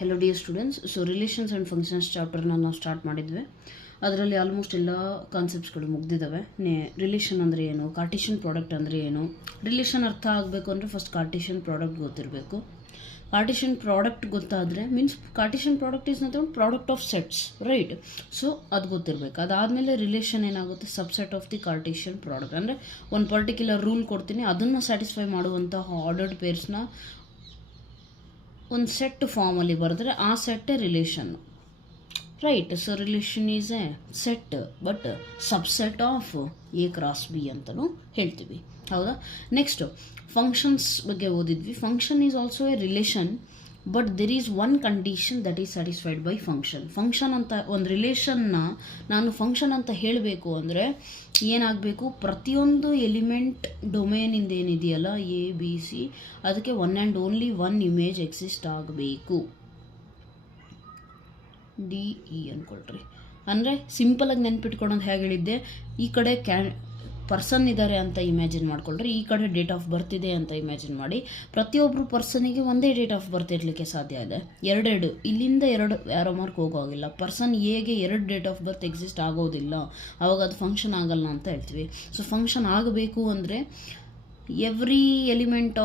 Hello dear students. So relations and functions ಚಾಪ್ಟರ್ನ ನಾವು start ಮಾಡಿದ್ವಿ. ಅದರಲ್ಲಿ ಆಲ್ಮೋಸ್ಟ್ ಎಲ್ಲ ಕಾನ್ಸೆಪ್ಟ್ಸ್ಗಳು ಮುಗ್ದಿದ್ದಾವೆ. ರಿಲೇಷನ್ ಅಂದರೆ ಏನು, ಕಾರ್ಟಿಷಿಯನ್ ಪ್ರಾಡಕ್ಟ್ ಅಂದರೆ ಏನು, ರಿಲೇಷನ್ ಅರ್ಥ ಆಗಬೇಕು ಅಂದರೆ ಫಸ್ಟ್ ಕಾರ್ಟಿಷಿಯನ್ ಪ್ರಾಡಕ್ಟ್ ಗೊತ್ತಿರಬೇಕು. ಕಾರ್ಟಿಷಿಯನ್ ಪ್ರಾಡಕ್ಟ್ ಗೊತ್ತಾದರೆ means Cartesian product is nothing product of sets, right? So ಅದು ಗೊತ್ತಿರಬೇಕು. ಅದಾದಮೇಲೆ ರಿಲೇಷನ್ ಏನಾಗುತ್ತೆ, subset of the Cartesian product. ಅಂದರೆ ಒಂದು ಪರ್ಟಿಕ್ಯುಲರ್ ರೂಲ್ ಕೊಡ್ತೀನಿ, ಅದನ್ನು ಸ್ಯಾಟಿಸ್ಫೈ ಮಾಡುವಂತಹ ಆರ್ಡರ್ಡ್ ಪೇರ್ಸ್ನ ಒಂದು ಸೆಟ್ ಫಾರ್ಮಲ್ಲಿ ಬರೆದ್ರೆ ಆ ಸೆಟ್ಟೇ relation, right? So relation is a set but subset of A cross B ಅಂತಲೂ ಹೇಳ್ತೀವಿ, ಹೌದಾ? ನೆಕ್ಸ್ಟು ಫಂಕ್ಷನ್ಸ್ ಬಗ್ಗೆ ಓದಿದ್ವಿ. Function is also a relation but there is one condition that is satisfied by function. Function ಅಂತ ಒಂದು ರಿಲೇಷನ್ನ ನಾನು function ಅಂತ ಹೇಳಬೇಕು ಅಂದರೆ ಏನಾಗಬೇಕು, ಪ್ರತಿಯೊಂದು ಎಲಿಮೆಂಟ್ ಡೊಮೇನಿಂದ ಏನಿದೆಯಲ್ಲ ಎ ಬಿ ಸಿ, ಅದಕ್ಕೆ one and only one image exist ಆಗಬೇಕು. ಡಿ ಇ ಅಂದ್ಕೊಳ್ರಿ. ಅಂದರೆ ಸಿಂಪಲಾಗಿ ನೆನ್ಪಿಟ್ಕೊಳೋದು ಹೇಗೆ ಹೇಳಿದ್ದೆ, ಈ ಕಡೆ ಪರ್ಸನ್ ಇದ್ದಾರೆ ಅಂತ ಇಮ್ಯಾಜಿನ್ ಮಾಡ್ಕೊಳ್ರಿ, ಈ ಕಡೆ ಡೇಟ್ ಆಫ್ ಬರ್ತ್ ಇದೆ ಅಂತ ಇಮ್ಯಾಜಿನ್ ಮಾಡಿ. ಪ್ರತಿಯೊಬ್ಬರು ಪರ್ಸನಿಗೆ ಒಂದೇ ಡೇಟ್ ಆಫ್ ಬರ್ತ್ ಇರಲಿಕ್ಕೆ ಸಾಧ್ಯ ಇದೆ. ಎರಡೆರಡು ಇಲ್ಲಿಂದ ಎರಡು ಯಾರೋ ಮಾರ್ಕ್ ಹೋಗೋಗಿಲ್ಲ. ಪರ್ಸನ್ ಎಗೆ ಎರಡು ಡೇಟ್ ಆಫ್ ಬರ್ತ್ ಎಕ್ಸಿಸ್ಟ್ ಆಗೋದಿಲ್ಲ, ಆವಾಗ ಅದು ಫಂಕ್ಷನ್ ಆಗಲ್ಲ ಅಂತ ಹೇಳ್ತೀವಿ. ಸೊ ಫಂಕ್ಷನ್ ಆಗಬೇಕು ಅಂದರೆ ಎವ್ರಿ ಎಲಿಮೆಂಟ್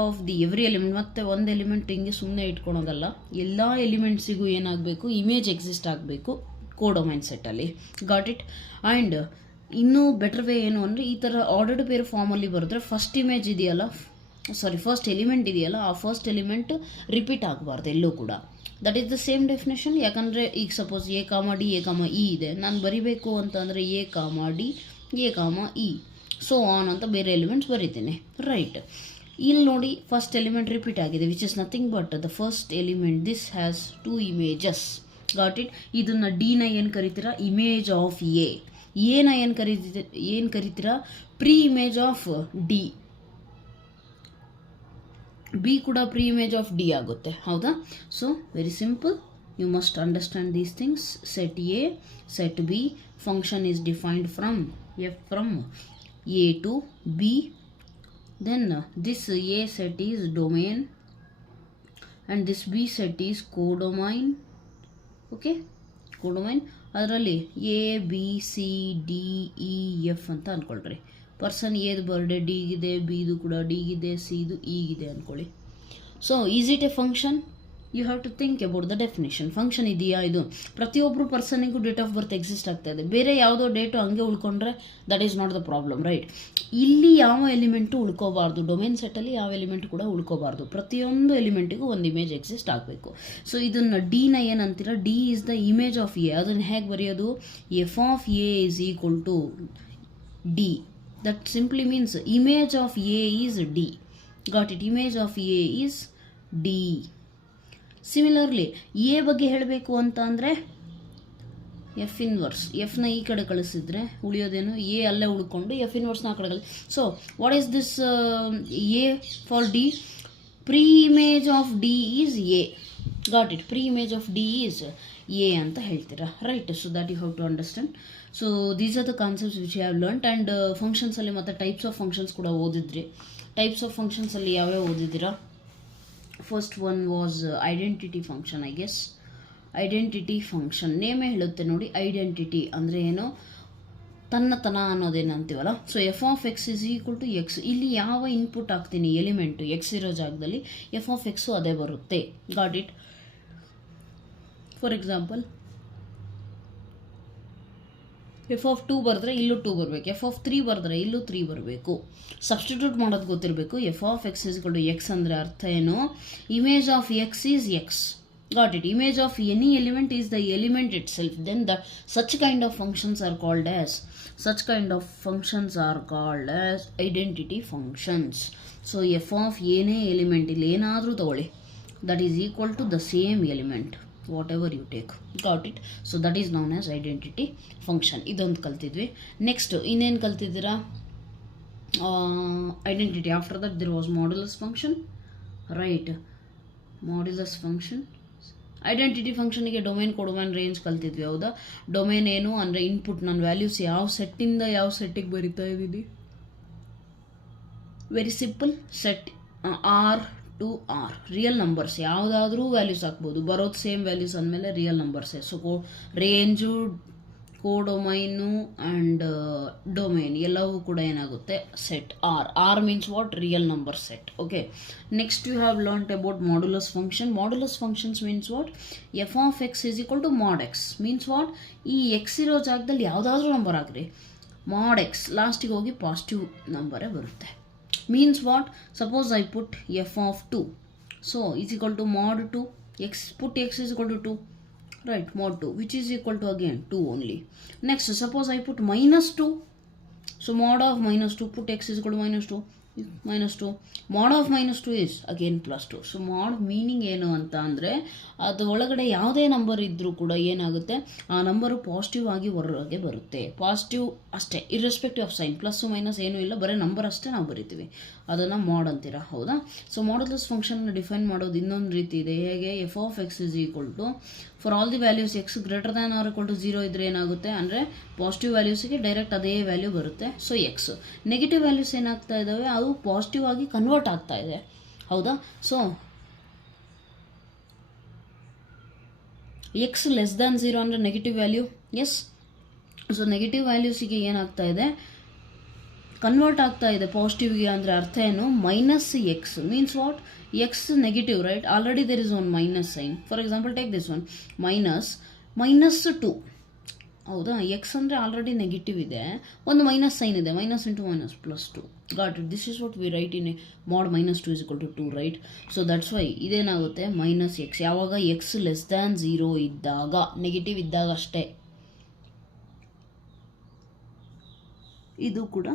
ಮತ್ತು ಒಂದು ಎಲಿಮೆಂಟ್ ಹಿಂಗೆ ಸುಮ್ಮನೆ ಇಟ್ಕೊಳೋದಲ್ಲ, ಎಲ್ಲ ಎಲಿಮೆಂಟ್ಸಿಗೂ ಏನಾಗಬೇಕು, ಇಮೇಜ್ ಎಕ್ಸಿಸ್ಟ್ ಆಗಬೇಕು ಕೋಡೊಮೈನ್ ಸೆಟ್ಟಲ್ಲಿ. Got it? ಆ್ಯಂಡ್ ಇನ್ನೂ ಬೆಟರ್ ವೇ ಏನು ಅಂದರೆ, ಈ ಥರ ಆರ್ಡರ್ಡ್ ಪೇರ್ ಫಾರ್ಮಲ್ಲಿ ಬರೆದ್ರೆ ಫಸ್ಟ್ ಎಲಿಮೆಂಟ್ ಇದೆಯಲ್ಲ, ಆ ಫಸ್ಟ್ ಎಲಿಮೆಂಟ್ ರಿಪೀಟ್ ಆಗಬಾರ್ದು ಎಲ್ಲೂ ಕೂಡ. That is the same definition. ಯಾಕಂದರೆ ಈಗ suppose A comma D A comma E ಇದೆ, ನಾನು ಬರಿಬೇಕು ಅಂತ ಅಂದರೆ A comma D A comma E so on ಅಂತ ಬೇರೆ ಎಲಿಮೆಂಟ್ಸ್ ಬರೀತೀನಿ, ರೈಟ್? ಇಲ್ಲಿ ನೋಡಿ, ಫಸ್ಟ್ ಎಲಿಮೆಂಟ್ ರಿಪೀಟ್ ಆಗಿದೆ, which is nothing but the first element. This has 2 images. Got it? ಇದನ್ನು ಡಿನ ಏನು ಕರಿತೀರಾ, ಇಮೇಜ್ ಆಫ್ ಎ. ಏನ ಏನು ಕರಿತೀರಾ, pre image of D. B ಕೂಡ ಪ್ರೀ ಇಮೇಜ್ ಆಫ್ ಡಿ ಆಗುತ್ತೆ, ಹೌದಾ? So very simple, you must understand these things. Set A, set B, function is defined from A to B. Then this A set is domain and this B set is codomain. Okay, codomain. ಅದರಲ್ಲಿ A B C D E F ಅಂತ ಅಂದ್ಕೊಳ್ರಿ. Person ಎದು birthday ಡಿಗಿದೆ, ಬಿದು ಕೂಡ ಡಿಗಿದೆ, ಸಿದು ಇಗಿದೆ ಅಂದ್ಕೊಳ್ಳಿ. So is it a function? You have to think about the definition. Function ಇದೆಯಾ ಇದು? ಪ್ರತಿಯೊಬ್ಬರು ಪರ್ಸನಿಗೂ ಡೇಟ್ ಆಫ್ ಬರ್ತ್ ಎಕ್ಸಿಸ್ಟ್ ಆಗ್ತಾ ಇದೆ, ಬೇರೆ ಯಾವುದೋ ಡೇಟು ಹಂಗೆ ಉಳ್ಕೊಂಡ್ರೆ that is not the problem, right? ಇಲ್ಲಿ ಯಾವ ಎಲಿಮೆಂಟು ಉಳ್ಕೋಬಾರ್ದು, ಡೊಮೇನ್ ಸೆಟ್ಟಲ್ಲಿ ಯಾವ ಎಲಿಮೆಂಟ್ ಕೂಡ ಉಳ್ಕೋಬಾರ್ದು. ಪ್ರತಿಯೊಂದು ಎಲಿಮೆಂಟಿಗೂ ಒಂದು ಇಮೇಜ್ ಎಕ್ಸಿಸ್ಟ್ ಆಗಬೇಕು. ಸೊ ಇದನ್ನು ಡಿನ ಏನಂತೀರ, D is the image of A. ಅದನ್ನು ಹೇಗೆ ಬರೆಯೋದು, F of A is equal to D. That simply means image of A is D. Got it? Image of A is D. Similarly A ಬಗ್ಗೆ ಹೇಳಬೇಕು ಅಂತ ಅಂದರೆ ಎಫ್ ಇನ್ವರ್ಸ್. ಎಫ್ನ ಈ ಕಡೆ ಕಳಿಸಿದ್ರೆ ಉಳಿಯೋದೇನು, ಎ ಅಲ್ಲೇ ಉಳ್ಕೊಂಡು ಎಫ್ ಇನ್ವರ್ಸ್ನ ಆ ಕಡೆ ಕಳಿಸಿ. So what is this A for D? Pre image of D is A. Got it? Pre image of D is A ಅಂತ ಹೇಳ್ತೀರಾ, right? So that you have to understand. So these are the concepts which you have learned. And ಫಂಕ್ಷನ್ಸಲ್ಲಿ ಮತ್ತು types of functions ಕೂಡ ಓದಿದ್ರಿ. Types of ಫಂಕ್ಷನ್ಸಲ್ಲಿ ಯಾವ್ಯಾವ ಓದಿದ್ದೀರಾ? First one was identity function, I guess. Identity function ನೇಮೇ ಹೇಳುತ್ತೆ ನೋಡಿ. Identity ಅಂದರೆ ಏನು, ತನ್ನತನ ಅನ್ನೋದೇನು ಅಂತೀವಲ್ಲ. So F of X is equal to X. ಇಲ್ಲಿ ಯಾವ ಇನ್ಪುಟ್ ಹಾಕ್ತೀನಿ ಎಲಿಮೆಂಟು ಎಕ್ಸ್ ಇರೋ ಜಾಗದಲ್ಲಿ ಎಫ್ ಆಫ್ ಎಕ್ಸು ಅದೇ ಬರುತ್ತೆ. Got it? For example, F of 2 ಬರೆದ್ರೆ ಇಲ್ಲೂ 2 ಬರಬೇಕು, ಎಫ್ ಆಫ್ 3 ಬರೆದ್ರೆ ಇಲ್ಲೂ 3 ಬರಬೇಕು. ಸಬ್ಸ್ಟಿಟ್ಯೂಟ್ ಮಾಡೋದು ಗೊತ್ತಿರಬೇಕು. F of X is equal to X ಅಂದರೆ ಅರ್ಥ ಏನು, image of X is X. Got it? Image of any element is the element itself. Then such kind of functions are called as identity functions. So F of ಏನೇ element ಇಲ್ಲಿ ಏನಾದರೂ ತಗೊಳ್ಳಿ, that is equal to the same element whatever you take. Got it? So that is known as identity function. ಇದೊಂದು ಕಲ್ತಿದ್ವಿ. Next ಇನ್ನೇನು ಕಲ್ತಿದ್ದೀರಾ? Identity. After that there was modulus function, right? modulus function. Identity ಫಂಕ್ಷನಿಗೆ domain codomain range ಕಲ್ತಿದ್ವಿ, ಹೌದಾ? Domain ಏನು ಅಂದರೆ input, ನನ್ನ ವ್ಯಾಲ್ಯೂಸ್ ಯಾವ ಸೆಟ್ಟಿಂದ ಯಾವ ಸೆಟ್ಟಿಗೆ ಬರಿತಾ ಇದ್ದೀನಿ. Very simple. Set R to R. Real numbers ಯಾವುದಾದ್ರೂ ವ್ಯಾಲ್ಯೂಸ್ ಹಾಕ್ಬೋದು, ಬರೋದು ಸೇಮ್ ವ್ಯಾಲ್ಯೂಸ್ ಅಂದಮೇಲೆ ರಿಯಲ್ ನಂಬರ್ಸೇ. So range, codomain and domain ಎಲ್ಲವೂ ಕೂಡ ಏನಾಗುತ್ತೆ set R. R means what? Real number set. Okay, next you have learned about modulus function. Modulus functions means what? F of X is equal to mod X. Means what? ಈ X ಇರೋ ಜಾಗದಲ್ಲಿ ಯಾವುದಾದ್ರೂ number ಹಾಕ್ರಿ, mod x ಲಾಸ್ಟಿಗೆ ಹೋಗಿ positive ನಂಬರೇ ಬರುತ್ತೆ. Means what? Suppose I put F of 2, so is equal to mod 2 X, put X is equal to 2, right, mod 2, which is equal to again 2 only. Next, suppose I put minus 2, so mod of minus 2, put x is equal to minus 2, mod of minus 2 is again plus 2. So mod meaning ಏನು ಅಂತ ಅಂದರೆ, ಅದು ಒಳಗಡೆ ಯಾವುದೇ number ಇದ್ದರೂ ಕೂಡ ಏನಾಗುತ್ತೆ, ಆ ನಂಬರು ಪಾಸಿಟಿವ್ ಆಗಿ ಹೊರಗೆ ಬರುತ್ತೆ. ಪಾಸಿಟಿವ್ ಅಷ್ಟೇ, irrespective of sine, plus minus ಏನೂ ಇಲ್ಲ, ಬರೀ ನಂಬರ್ ಅಷ್ಟೇ ನಾವು ಬರಿತೀವಿ, ಅದನ್ನು ಮಾಡ್ ಅಂತೀರಾ, ಹೌದಾ? ಸೊ ಮಾಡ್ಯುಲಸ್ ಫಂಕ್ಷನ್ನ ಡಿಫೈನ್ ಮಾಡೋದು ಇನ್ನೊಂದು ರೀತಿ ಇದೆ. ಹೇಗೆ? F of X is equal to for all the values X greater than or equal to 0 ಇದ್ದರೆ ಏನಾಗುತ್ತೆ ಅಂದರೆ ಪಾಸಿಟಿವ್ ವ್ಯಾಲ್ಯೂಸಿಗೆ ಡೈರೆಕ್ಟ್ ಅದೇ ವ್ಯಾಲ್ಯೂ ಬರುತ್ತೆ. ಸೊ ಎಕ್ಸ್ ನೆಗೆಟಿವ್ ವ್ಯಾಲ್ಯೂಸ್ ಏನಾಗ್ತಾ ಇದ್ದಾವೆ, ಅದು ಪಾಸಿಟಿವ್ ಆಗಿ ಕನ್ವರ್ಟ್ ಆಗ್ತಾ ಇದೆ, ಹೌದಾ? ಸೊ ಎಕ್ಸ್ ಲೆಸ್ ದ್ಯಾನ್ 0 ಅಂದರೆ negative value, yes. So negative ವ್ಯಾಲ್ಯೂಸಿಗೆ ಏನಾಗ್ತಾ ಇದೆ, ಕನ್ವರ್ಟ್ ಆಗ್ತಾ ಇದೆ ಪಾಸಿಟಿವ್ಗೆ. ಅಂದರೆ ಅರ್ಥ ಏನು? Minus X means what? X negative, right? Already there is one minus sign. For example take this one, minus 2, ಹೌದಾ? ಎಕ್ಸ್ ಅಂದರೆ ಆಲ್ರೆಡಿ ನೆಗೆಟಿವ್ ಇದೆ, ಒಂದು ಮೈನಸ್ ಸೈನ್ ಇದೆ, minus into minus plus 2. Got it? This is what we write in mod minus 2 is equal to 2, right? So that's why ಇದೇನಾಗುತ್ತೆ minus X. ಯಾವಾಗ? X less than 0 ಇದ್ದಾಗ, negative ಇದ್ದಾಗ ಅಷ್ಟೇ. ಇದು ಕೂಡ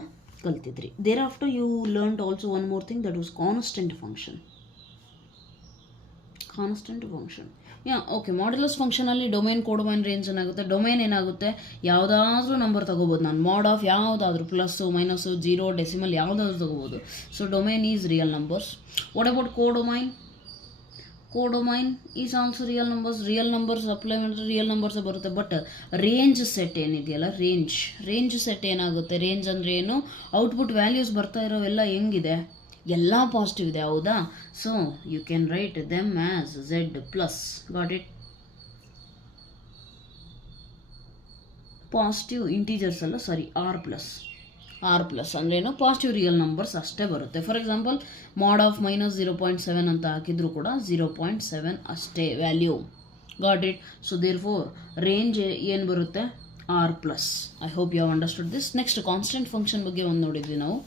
ಕಲ್ತಿದ್ರಿ. There after you learned also one more thing, that was constant function. Okay, modulus ಫಂಕ್ಷನಲ್ಲಿ domain, codomain, range ಏನಾಗುತ್ತೆ. ಡೊಮೈನ್ ಏನಾಗುತ್ತೆ, ಯಾವುದಾದ್ರೂ ನಂಬರ್ ತಗೋಬೋದು ನಾನು, ಮಾಡ್ ಆಫ್ ಯಾವುದಾದ್ರೂ, ಪ್ಲಸ್ಸು ಮೈನಸ್ಸು 0 ಡೆಸಿಮಲ್ ಯಾವುದಾದ್ರೂ ತಗೋಬೋದು. So domain is real numbers. What about codomain? Codomain is also real numbers apply ಮಾಡಿದ್ರೆ ರಿಯಲ್ ನಂಬರ್ಸ್ ಬರುತ್ತೆ. ಬಟ್ ರೇಂಜ್ ಸೆಟ್ ಏನಿದೆಯಲ್ಲ, ರೇಂಜ್ ಸೆಟ್ ಏನಾಗುತ್ತೆ? ರೇಂಜ್ ಅಂದರೆ ಏನು? ಔಟ್ಪುಟ್ ವ್ಯಾಲ್ಯೂಸ್ ಬರ್ತಾ ಇರೋವೆಲ್ಲ ಹೆಂಗಿದೆ, ಎಲ್ಲ ಪಾಸಿಟಿವ್ ಇದೆ, ಹೌದಾ? So you can write them as Z plus. Got it? Positive integers ಅಲ್ಲ, ಸಾರಿ, ಆರ್ ಪ್ಲಸ್ ಅಂದ್ರೇನು? ಪಾಸಿಟಿವ್ ರಿಯಲ್ ನಂಬರ್ಸ್ ಅಷ್ಟೇ ಬರುತ್ತೆ. For example mod of minus 0.7 ಅಂತ ಹಾಕಿದ್ರು ಕೂಡ 0.7 ಅಷ್ಟೇ value. Got it? So therefore range ಏನು ಬರುತ್ತೆ? R plus. I hope you have understood this. Next constant function ಬಗ್ಗೆ ಒಂದು ನೋಡಿದ್ವಿ ನಾವು.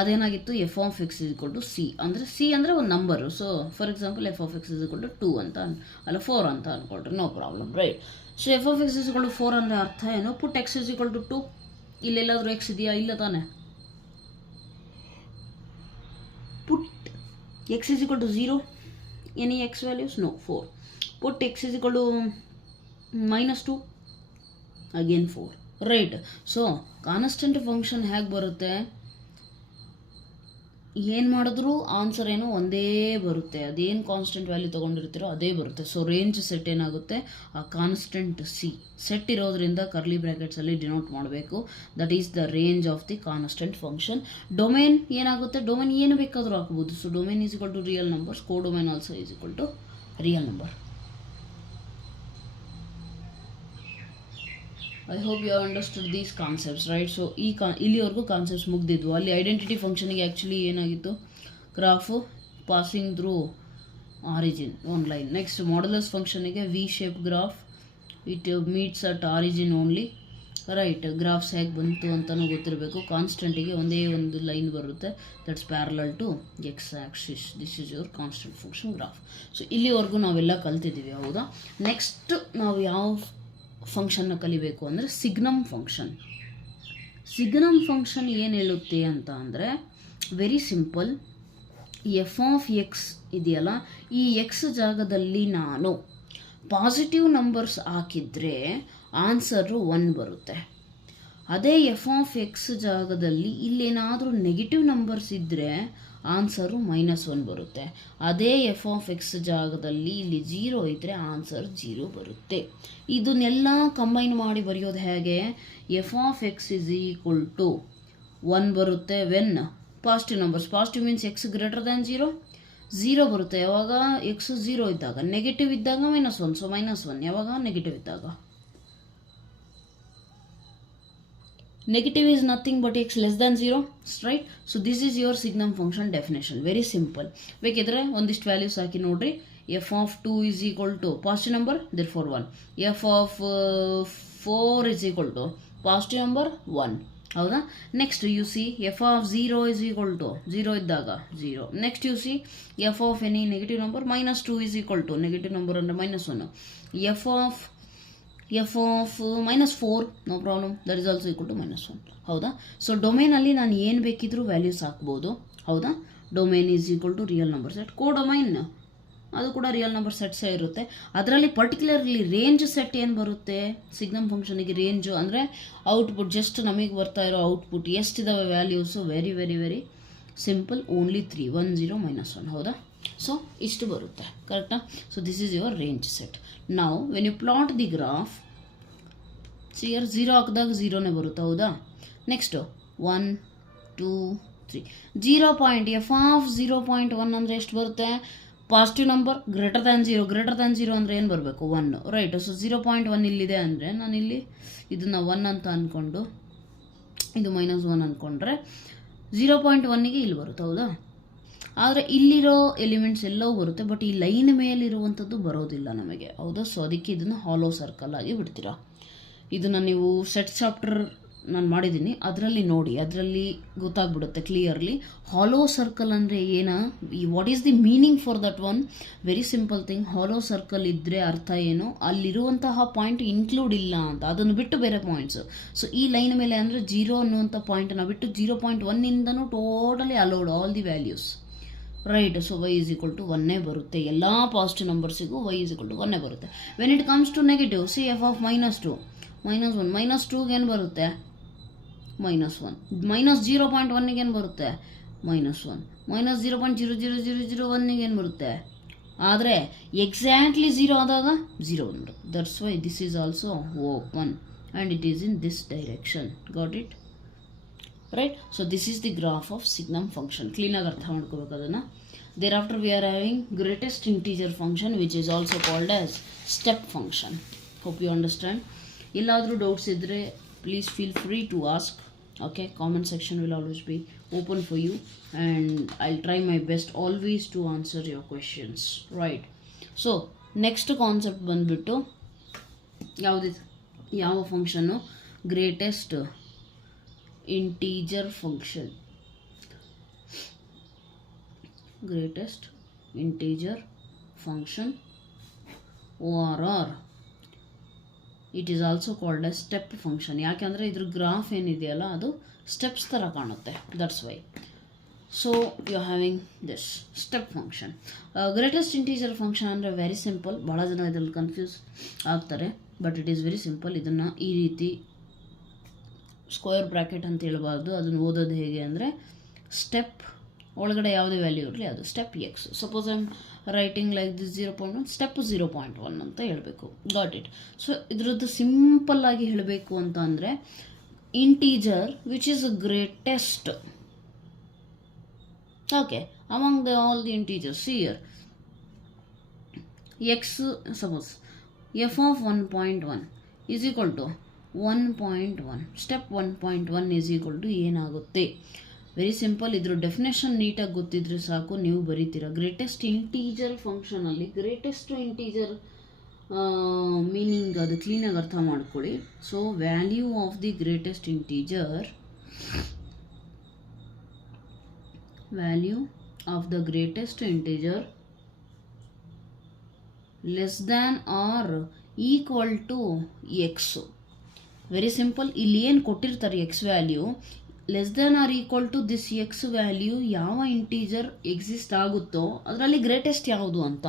ಅದೇನಾಗಿತ್ತು? F of X is equal to C. ಅಂದರೆ ಸಿ ಅಂದರೆ ಒಂದು number. So for example F of X is equal to 2 ಅಂತ ಅಲ್ಲ 4 ಅಂತ ಅಂದ್ಕೊಳ್ರಿ, no problem, right? So F of X is equal to 4 ಅಂದರೆ ಅರ್ಥ ಏನು? Put X is equal to 2. ಇಲ್ಲೆಲ್ಲಾದರೂ ಎಕ್ಸ್ ಇದೆಯಾ? ಇಲ್ಲ ತಾನೆ. Put X is equal to 0, any X values? No, 4. Put X is equal to -2, again 4, right? So constant function ಹೇಗೆ ಬರುತ್ತೆ? ಏನು ಮಾಡಿದ್ರೂ ಆನ್ಸರ್ ಏನೋ ಒಂದೇ ಬರುತ್ತೆ. ಅದೇನು ಕಾನ್ಸ್ಟೆಂಟ್ ವ್ಯಾಲ್ಯೂ ತೊಗೊಂಡಿರ್ತೀರೋ ಅದೇ ಬರುತ್ತೆ. ಸೊ ರೇಂಜ್ ಸೆಟ್ ಏನಾಗುತ್ತೆ? ಆ ಕಾನ್ಸ್ಟೆಂಟ್ ಸಿ ಸೆಟ್ ಇರೋದ್ರಿಂದ ಕರ್ಲಿ ಬ್ರ್ಯಾಕೆಟ್ಸಲ್ಲಿ ಡಿನೋಟ್ ಮಾಡಬೇಕು. That is the range of the constant function. Domain ಏನಾಗುತ್ತೆ? ಡೊಮೈನ್ ಏನು ಬೇಕಾದರೂ ಹಾಕ್ಬೋದು. So domain is equal to real numbers, codomain also is equal to real number. I hope you have understood these concepts, right? So ಇಲ್ಲಿವರೆಗೂ concepts ಮುಗ್ದಿದ್ವು. ಅಲ್ಲಿ identity ಫಂಕ್ಷನಿಗೆ actually ಏನಾಗಿತ್ತು? Graph passing through origin, one line. Next modulus ಫಂಕ್ಷನಿಗೆ V shape graph, it meets at origin only, right? Graphs ಹೇಗೆ ಬಂತು ಅಂತಲೂ ಗೊತ್ತಿರಬೇಕು. ಕಾನ್ಸ್ಟೆಂಟಿಗೆ ಒಂದೇ ಒಂದು ಲೈನ್ ಬರುತ್ತೆ, that's parallel to X axis. This is your constant function graph. So ಇಲ್ಲಿವರೆಗೂ ನಾವೆಲ್ಲ ಕಲ್ತಿದ್ದೀವಿ, ಹೌದಾ? ನೆಕ್ಸ್ಟ್ ನಾವು ಯಾವ ಫಂಕ್ಷನ್ನ ಕಲಿಬೇಕು ಅಂದರೆ ಸಿಗ್ನಮ್ ಫಂಕ್ಷನ್. ಸಿಗ್ನಮ್ ಫಂಕ್ಷನ್ ಏನು ಹೇಳುತ್ತೆ ಅಂತ ಅಂದರೆ, very simple. F of X ಇದೆಯಲ್ಲ, ಈ ಎಕ್ಸ್ ಜಾಗದಲ್ಲಿ ನಾನು ಪಾಸಿಟಿವ್ ನಂಬರ್ಸ್ ಹಾಕಿದರೆ ಆನ್ಸರು 1 ಬರುತ್ತೆ. ಅದೇ ಎಫ್ ಆಫ್ ಎಕ್ಸ್ ಜಾಗದಲ್ಲಿ ಇಲ್ಲೇನಾದರೂ ನೆಗೆಟಿವ್ ನಂಬರ್ಸ್ ಇದ್ದರೆ ಆನ್ಸರು -1 ಬರುತ್ತೆ. ಅದೇ ಎಫ್ ಆಫ್ ಎಕ್ಸ್ ಜಾಗದಲ್ಲಿ ಇಲ್ಲಿ 0 ಇದ್ದರೆ ಆನ್ಸರ್ 0 ಬರುತ್ತೆ. ಇದನ್ನೆಲ್ಲ ಕಂಬೈನ್ ಮಾಡಿ ಬರೆಯೋದು ಹೇಗೆ? F of X is equal to 1 ಬರುತ್ತೆ when positive numbers. Positive means X greater than 0, 0 ಬರುತ್ತೆ ಯಾವಾಗ ಎಕ್ಸ್ 0 ಇದ್ದಾಗ, ನೆಗೆಟಿವ್ ಇದ್ದಾಗ -1. ಸೊ -1 ಯಾವಾಗ ನೆಗೆಟಿವ್ ಇದ್ದಾಗ. Negative is nothing but x less than 0, right? So this is your signum function definition. Very simple. ಬೇಕಿದ್ರೆ ಒಂದಿಷ್ಟು values ಹಾಕಿ ನೋಡ್ರಿ. f of 2 is equal to positive number, therefore 1. f of 4 is equal to positive number 1. ಹೌದಾ? Next you C f of 0 is equal to 0 ಇದ್ದಾಗ 0. Next you C f of any negative number -2 is equal to negative number ಅಂದರೆ -1. f of -4 no problem, that is also equal to -1. ಹೌದಾ? So ಡೊಮೇನಲ್ಲಿ ನಾನು ಏನು ಬೇಕಿದ್ರೂ values ಹಾಕ್ಬೋದು. ಹೌದಾ? Domain is equal to real number set. Domain ಅದು ಕೂಡ real number ಸೆಟ್ಸೇ ಇರುತ್ತೆ. ಅದರಲ್ಲಿ ಪರ್ಟಿಕ್ಯುಲರ್ಲಿ ರೇಂಜ್ ಸೆಟ್ ಏನು ಬರುತ್ತೆ ಸಿಗ್ನಮ್ ಫಂಕ್ಷನಿಗೆ, ರೇಂಜು ಅಂದರೆ ಔಟ್ಪುಟ್, ಜಸ್ಟ್ ನಮಗೆ ಬರ್ತಾ ಇರೋ ಔಟ್ಪುಟ್ ಎಷ್ಟಿದಾವೆ values, very very very simple, only 3, 1 0 -1. ಹೌದಾ? ಸೊ ಇಷ್ಟು ಬರುತ್ತೆ, ಕರೆಕ್ಟಾ? So this is your range set. ನಾವು when you plot the graph, ಸಿಯರ್ 0 ಹಾಕಿದಾಗ 0ನೇ ಬರುತ್ತೆ. ಹೌದಾ? ನೆಕ್ಸ್ಟು 1 2 3 f ಆಫ್ 0.1 ಅಂದರೆ ಎಷ್ಟು ಬರುತ್ತೆ? ಪಾಸಿಟಿವ್ ನಂಬರ್ ಗ್ರೇಟರ್ ದ್ಯಾನ್ 0 ಅಂದರೆ ಏನು ಬರಬೇಕು? 1, ರೈಟ್? ಸೊ 0.1 ಇಲ್ಲಿದೆ ಅಂದರೆ ನಾನು ಇಲ್ಲಿ ಇದನ್ನು 1 ಅಂತ ಅಂದ್ಕೊಂಡು ಇದು -1 ಅಂದ್ಕೊಂಡ್ರೆ 0.1ಗೆ ಇಲ್ಲಿ ಬರುತ್ತೆ. ಹೌದಾ? ಆದರೆ ಇಲ್ಲಿರೋ ಎಲಿಮೆಂಟ್ಸ್ ಎಲ್ಲವೂ ಬರುತ್ತೆ, ಬಟ್ ಈ ಲೈನ್ ಮೇಲಿರುವಂಥದ್ದು ಬರೋದಿಲ್ಲ ನಮಗೆ. ಹೌದಾ? ಸೊ ಅದಕ್ಕೆ ಇದನ್ನು ಹಾಲೋ ಸರ್ಕಲ್ ಆಗಿ ಬಿಡ್ತೀರಾ. ಇದನ್ನು ನೀವು ಸೆಟ್ ಚಾಪ್ಟರ್ ನಾನು ಮಾಡಿದ್ದೀನಿ, ಅದರಲ್ಲಿ ನೋಡಿ, ಅದರಲ್ಲಿ ಗೊತ್ತಾಗ್ಬಿಡುತ್ತೆ ಕ್ಲಿಯರ್ಲಿ. ಹಾಲೋ ಸರ್ಕಲ್ ಅಂದರೆ ಏನು, what is the meaning for that one? Very simple thing. Hollow circle ಇದ್ದರೆ ಅರ್ಥ ಏನು, ಅಲ್ಲಿರುವಂತಹ ಪಾಯಿಂಟ್ ಇನ್ಕ್ಲೂಡ್ ಇಲ್ಲ ಅಂತ, ಅದನ್ನು ಬಿಟ್ಟು ಬೇರೆ ಪಾಯಿಂಟ್ಸು. ಸೊ ಈ ಲೈನ್ ಮೇಲೆ ಅಂದರೆ 0 ಅನ್ನುವಂಥ ಪಾಯಿಂಟನ್ನು ಬಿಟ್ಟು 0.1ಇಂದನೂ totally allowed all the values, right? So y is equal to 1 ಬರುತ್ತೆ. ಎಲ್ಲ ಪಾಸಿಟಿವ್ ನಂಬರ್ಸಿಗೂ y ಈಸ್ ಈಕ್ವಲ್ ಟು 1 ಬರುತ್ತೆ. When it comes to negative, see f of -2 -1 -2ಗೆ ಏನು ಬರುತ್ತೆ? -1. -0.1ಗೆ ಏನು ಬರುತ್ತೆ? -1. -0.00001ಗೆ ಏನು ಬರುತ್ತೆ? ಆದರೆ ಎಕ್ಸಾಕ್ಟ್ಲಿ 0 ಆದಾಗ 0 ಬಂದ್ಬಿಡುತ್ತೆ. That's why this is also 1 and it is in this direction. Got it? Right? So this is the graph of signum function. ಕ್ಲೀನಾಗಿ ಅರ್ಥ ಮಾಡ್ಕೋಬೇಕು ಅದನ್ನು. There after we are having greatest integer function which is also called as step function. Hope you understand. ಎಲ್ಲಾದರೂ doubts ಇದ್ದರೆ please feel free to ask. Okay, comment section will always be open for you and I try my best always to answer your questions. Right? So next concept ಬಂದುಬಿಟ್ಟು ಯಾವ function? Greatest integer function. Greatest integer function OR it is also called a step function. ಯಾಕೆಂದರೆ ಇದ್ರ graph ಏನಿದೆಯಲ್ಲ ಅದು steps ಥರ ಕಾಣುತ್ತೆ, that's why. So you are having this step function. Greatest integer function ಅಂದರೆ very simple. ಭಾಳ ಜನ ಇದರಲ್ಲಿ ಕನ್ಫ್ಯೂಸ್ ಆಗ್ತಾರೆ, but it is very simple. ಇದನ್ನು ಈ ರೀತಿ ಸ್ಕ್ವೇರ್ ಬ್ರ್ಯಾಕೆಟ್ ಅಂತ ಹೇಳ್ಬಾರ್ದು. ಅದನ್ನು ಓದೋದು ಹೇಗೆ ಅಂದರೆ, ಸ್ಟೆಪ್ ಒಳಗಡೆ ಯಾವುದೇ ವ್ಯಾಲ್ಯೂ ಇರಲಿ ಅದು step X. Suppose I am writing like this 0.1, step 0.1 ಅಂತ ಹೇಳಬೇಕು. Got it? ಸೊ ಇದ್ರದ್ದು ಸಿಂಪಲ್ಲಾಗಿ ಹೇಳಬೇಕು ಅಂತ ಅಂದರೆ, integer which is greatest, okay, among all the integers here. X, suppose f of 1.1 is equal to 1.1. Step 1.1 is equal to ಏನಾಗುತ್ತೆ? Very simple. ಇದ್ರ definition ನೀಟಾಗಿ ಗೊತ್ತಿದ್ರೆ ಸಾಕು, ನೀವು ಬರೀತೀರ. ಗ್ರೇಟೆಸ್ಟ್ ಇಂಟೀಜರ್ ಫಂಕ್ಷನಲ್ಲಿ ಗ್ರೇಟೆಸ್ಟ್ ಇಂಟೀಜರ್ ಮೀನಿಂಗ್ ಅದು ಕ್ಲೀನಾಗಿ ಅರ್ಥ ಮಾಡ್ಕೊಳ್ಳಿ. ಸೊ value of the greatest integer, value of the greatest integer less than or equal to X. Very simple. ಇಲ್ಲಿ ಏನು ಕೊಟ್ಟಿರ್ತಾರೆ X value, less than or equal to this X value ಯಾವ integer exist ಆಗುತ್ತೋ ಅದರಲ್ಲಿ ಗ್ರೇಟೆಸ್ಟ್ ಯಾವುದು ಅಂತ.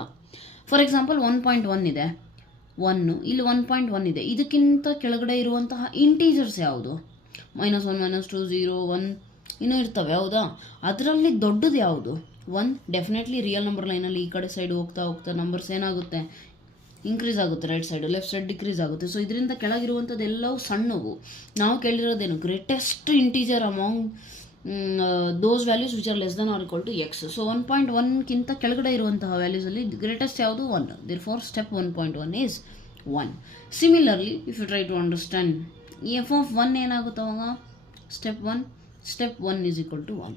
For example 1.1 ಇದೆ, 1, ಇಲ್ಲಿ 1.1 ಇದೆ. ಇದಕ್ಕಿಂತ ಕೆಳಗಡೆ ಇರುವಂತಹ ಇಂಟೀಜರ್ಸ್ ಯಾವುದು? -1 -2 0 1 ಇನ್ನೂ ಇರ್ತವೆ. ಹೌದಾ? ಅದರಲ್ಲಿ ದೊಡ್ಡದು ಯಾವುದು? 1. ಡೆಫಿನೆಟ್ಲಿ ರಿಯಲ್ ನಂಬರ್ ಲೈನಲ್ಲಿ ಈ ಕಡೆ ಸೈಡ್ ಹೋಗ್ತಾ ಹೋಗ್ತಾ ನಂಬರ್ಸ್ ಏನಾಗುತ್ತೆ? ಇನ್ಕ್ರೀಸ್ ಆಗುತ್ತೆ. Right side, left side decrease ಆಗುತ್ತೆ. ಸೊ ಇದರಿಂದ ಕೆಳಗಿರುವಂಥದ್ದು ಎಲ್ಲವೂ ಸಣ್ಣವು. ನಾವು ಕೇಳಿರೋದೇನು? Greatest integer among those values which are less than or equal to X. So 1.1ಗಿಂತ ಕೆಳಗಡೆ ಇರುವಂತಹ ವ್ಯಾಲ್ಯೂಸಲ್ಲಿ ಗ್ರೇಟೆಸ್ಟ್ ಯಾವುದು 1. Therefore step 1.1 is 1. Similarly if you try to understand F of 1 ಏನಾಗುತ್ತೆ ಅವಾಗ ಸ್ಟೆಪ್ 1 ಈಸ್ ಈಕ್ವಲ್ ಟು 1.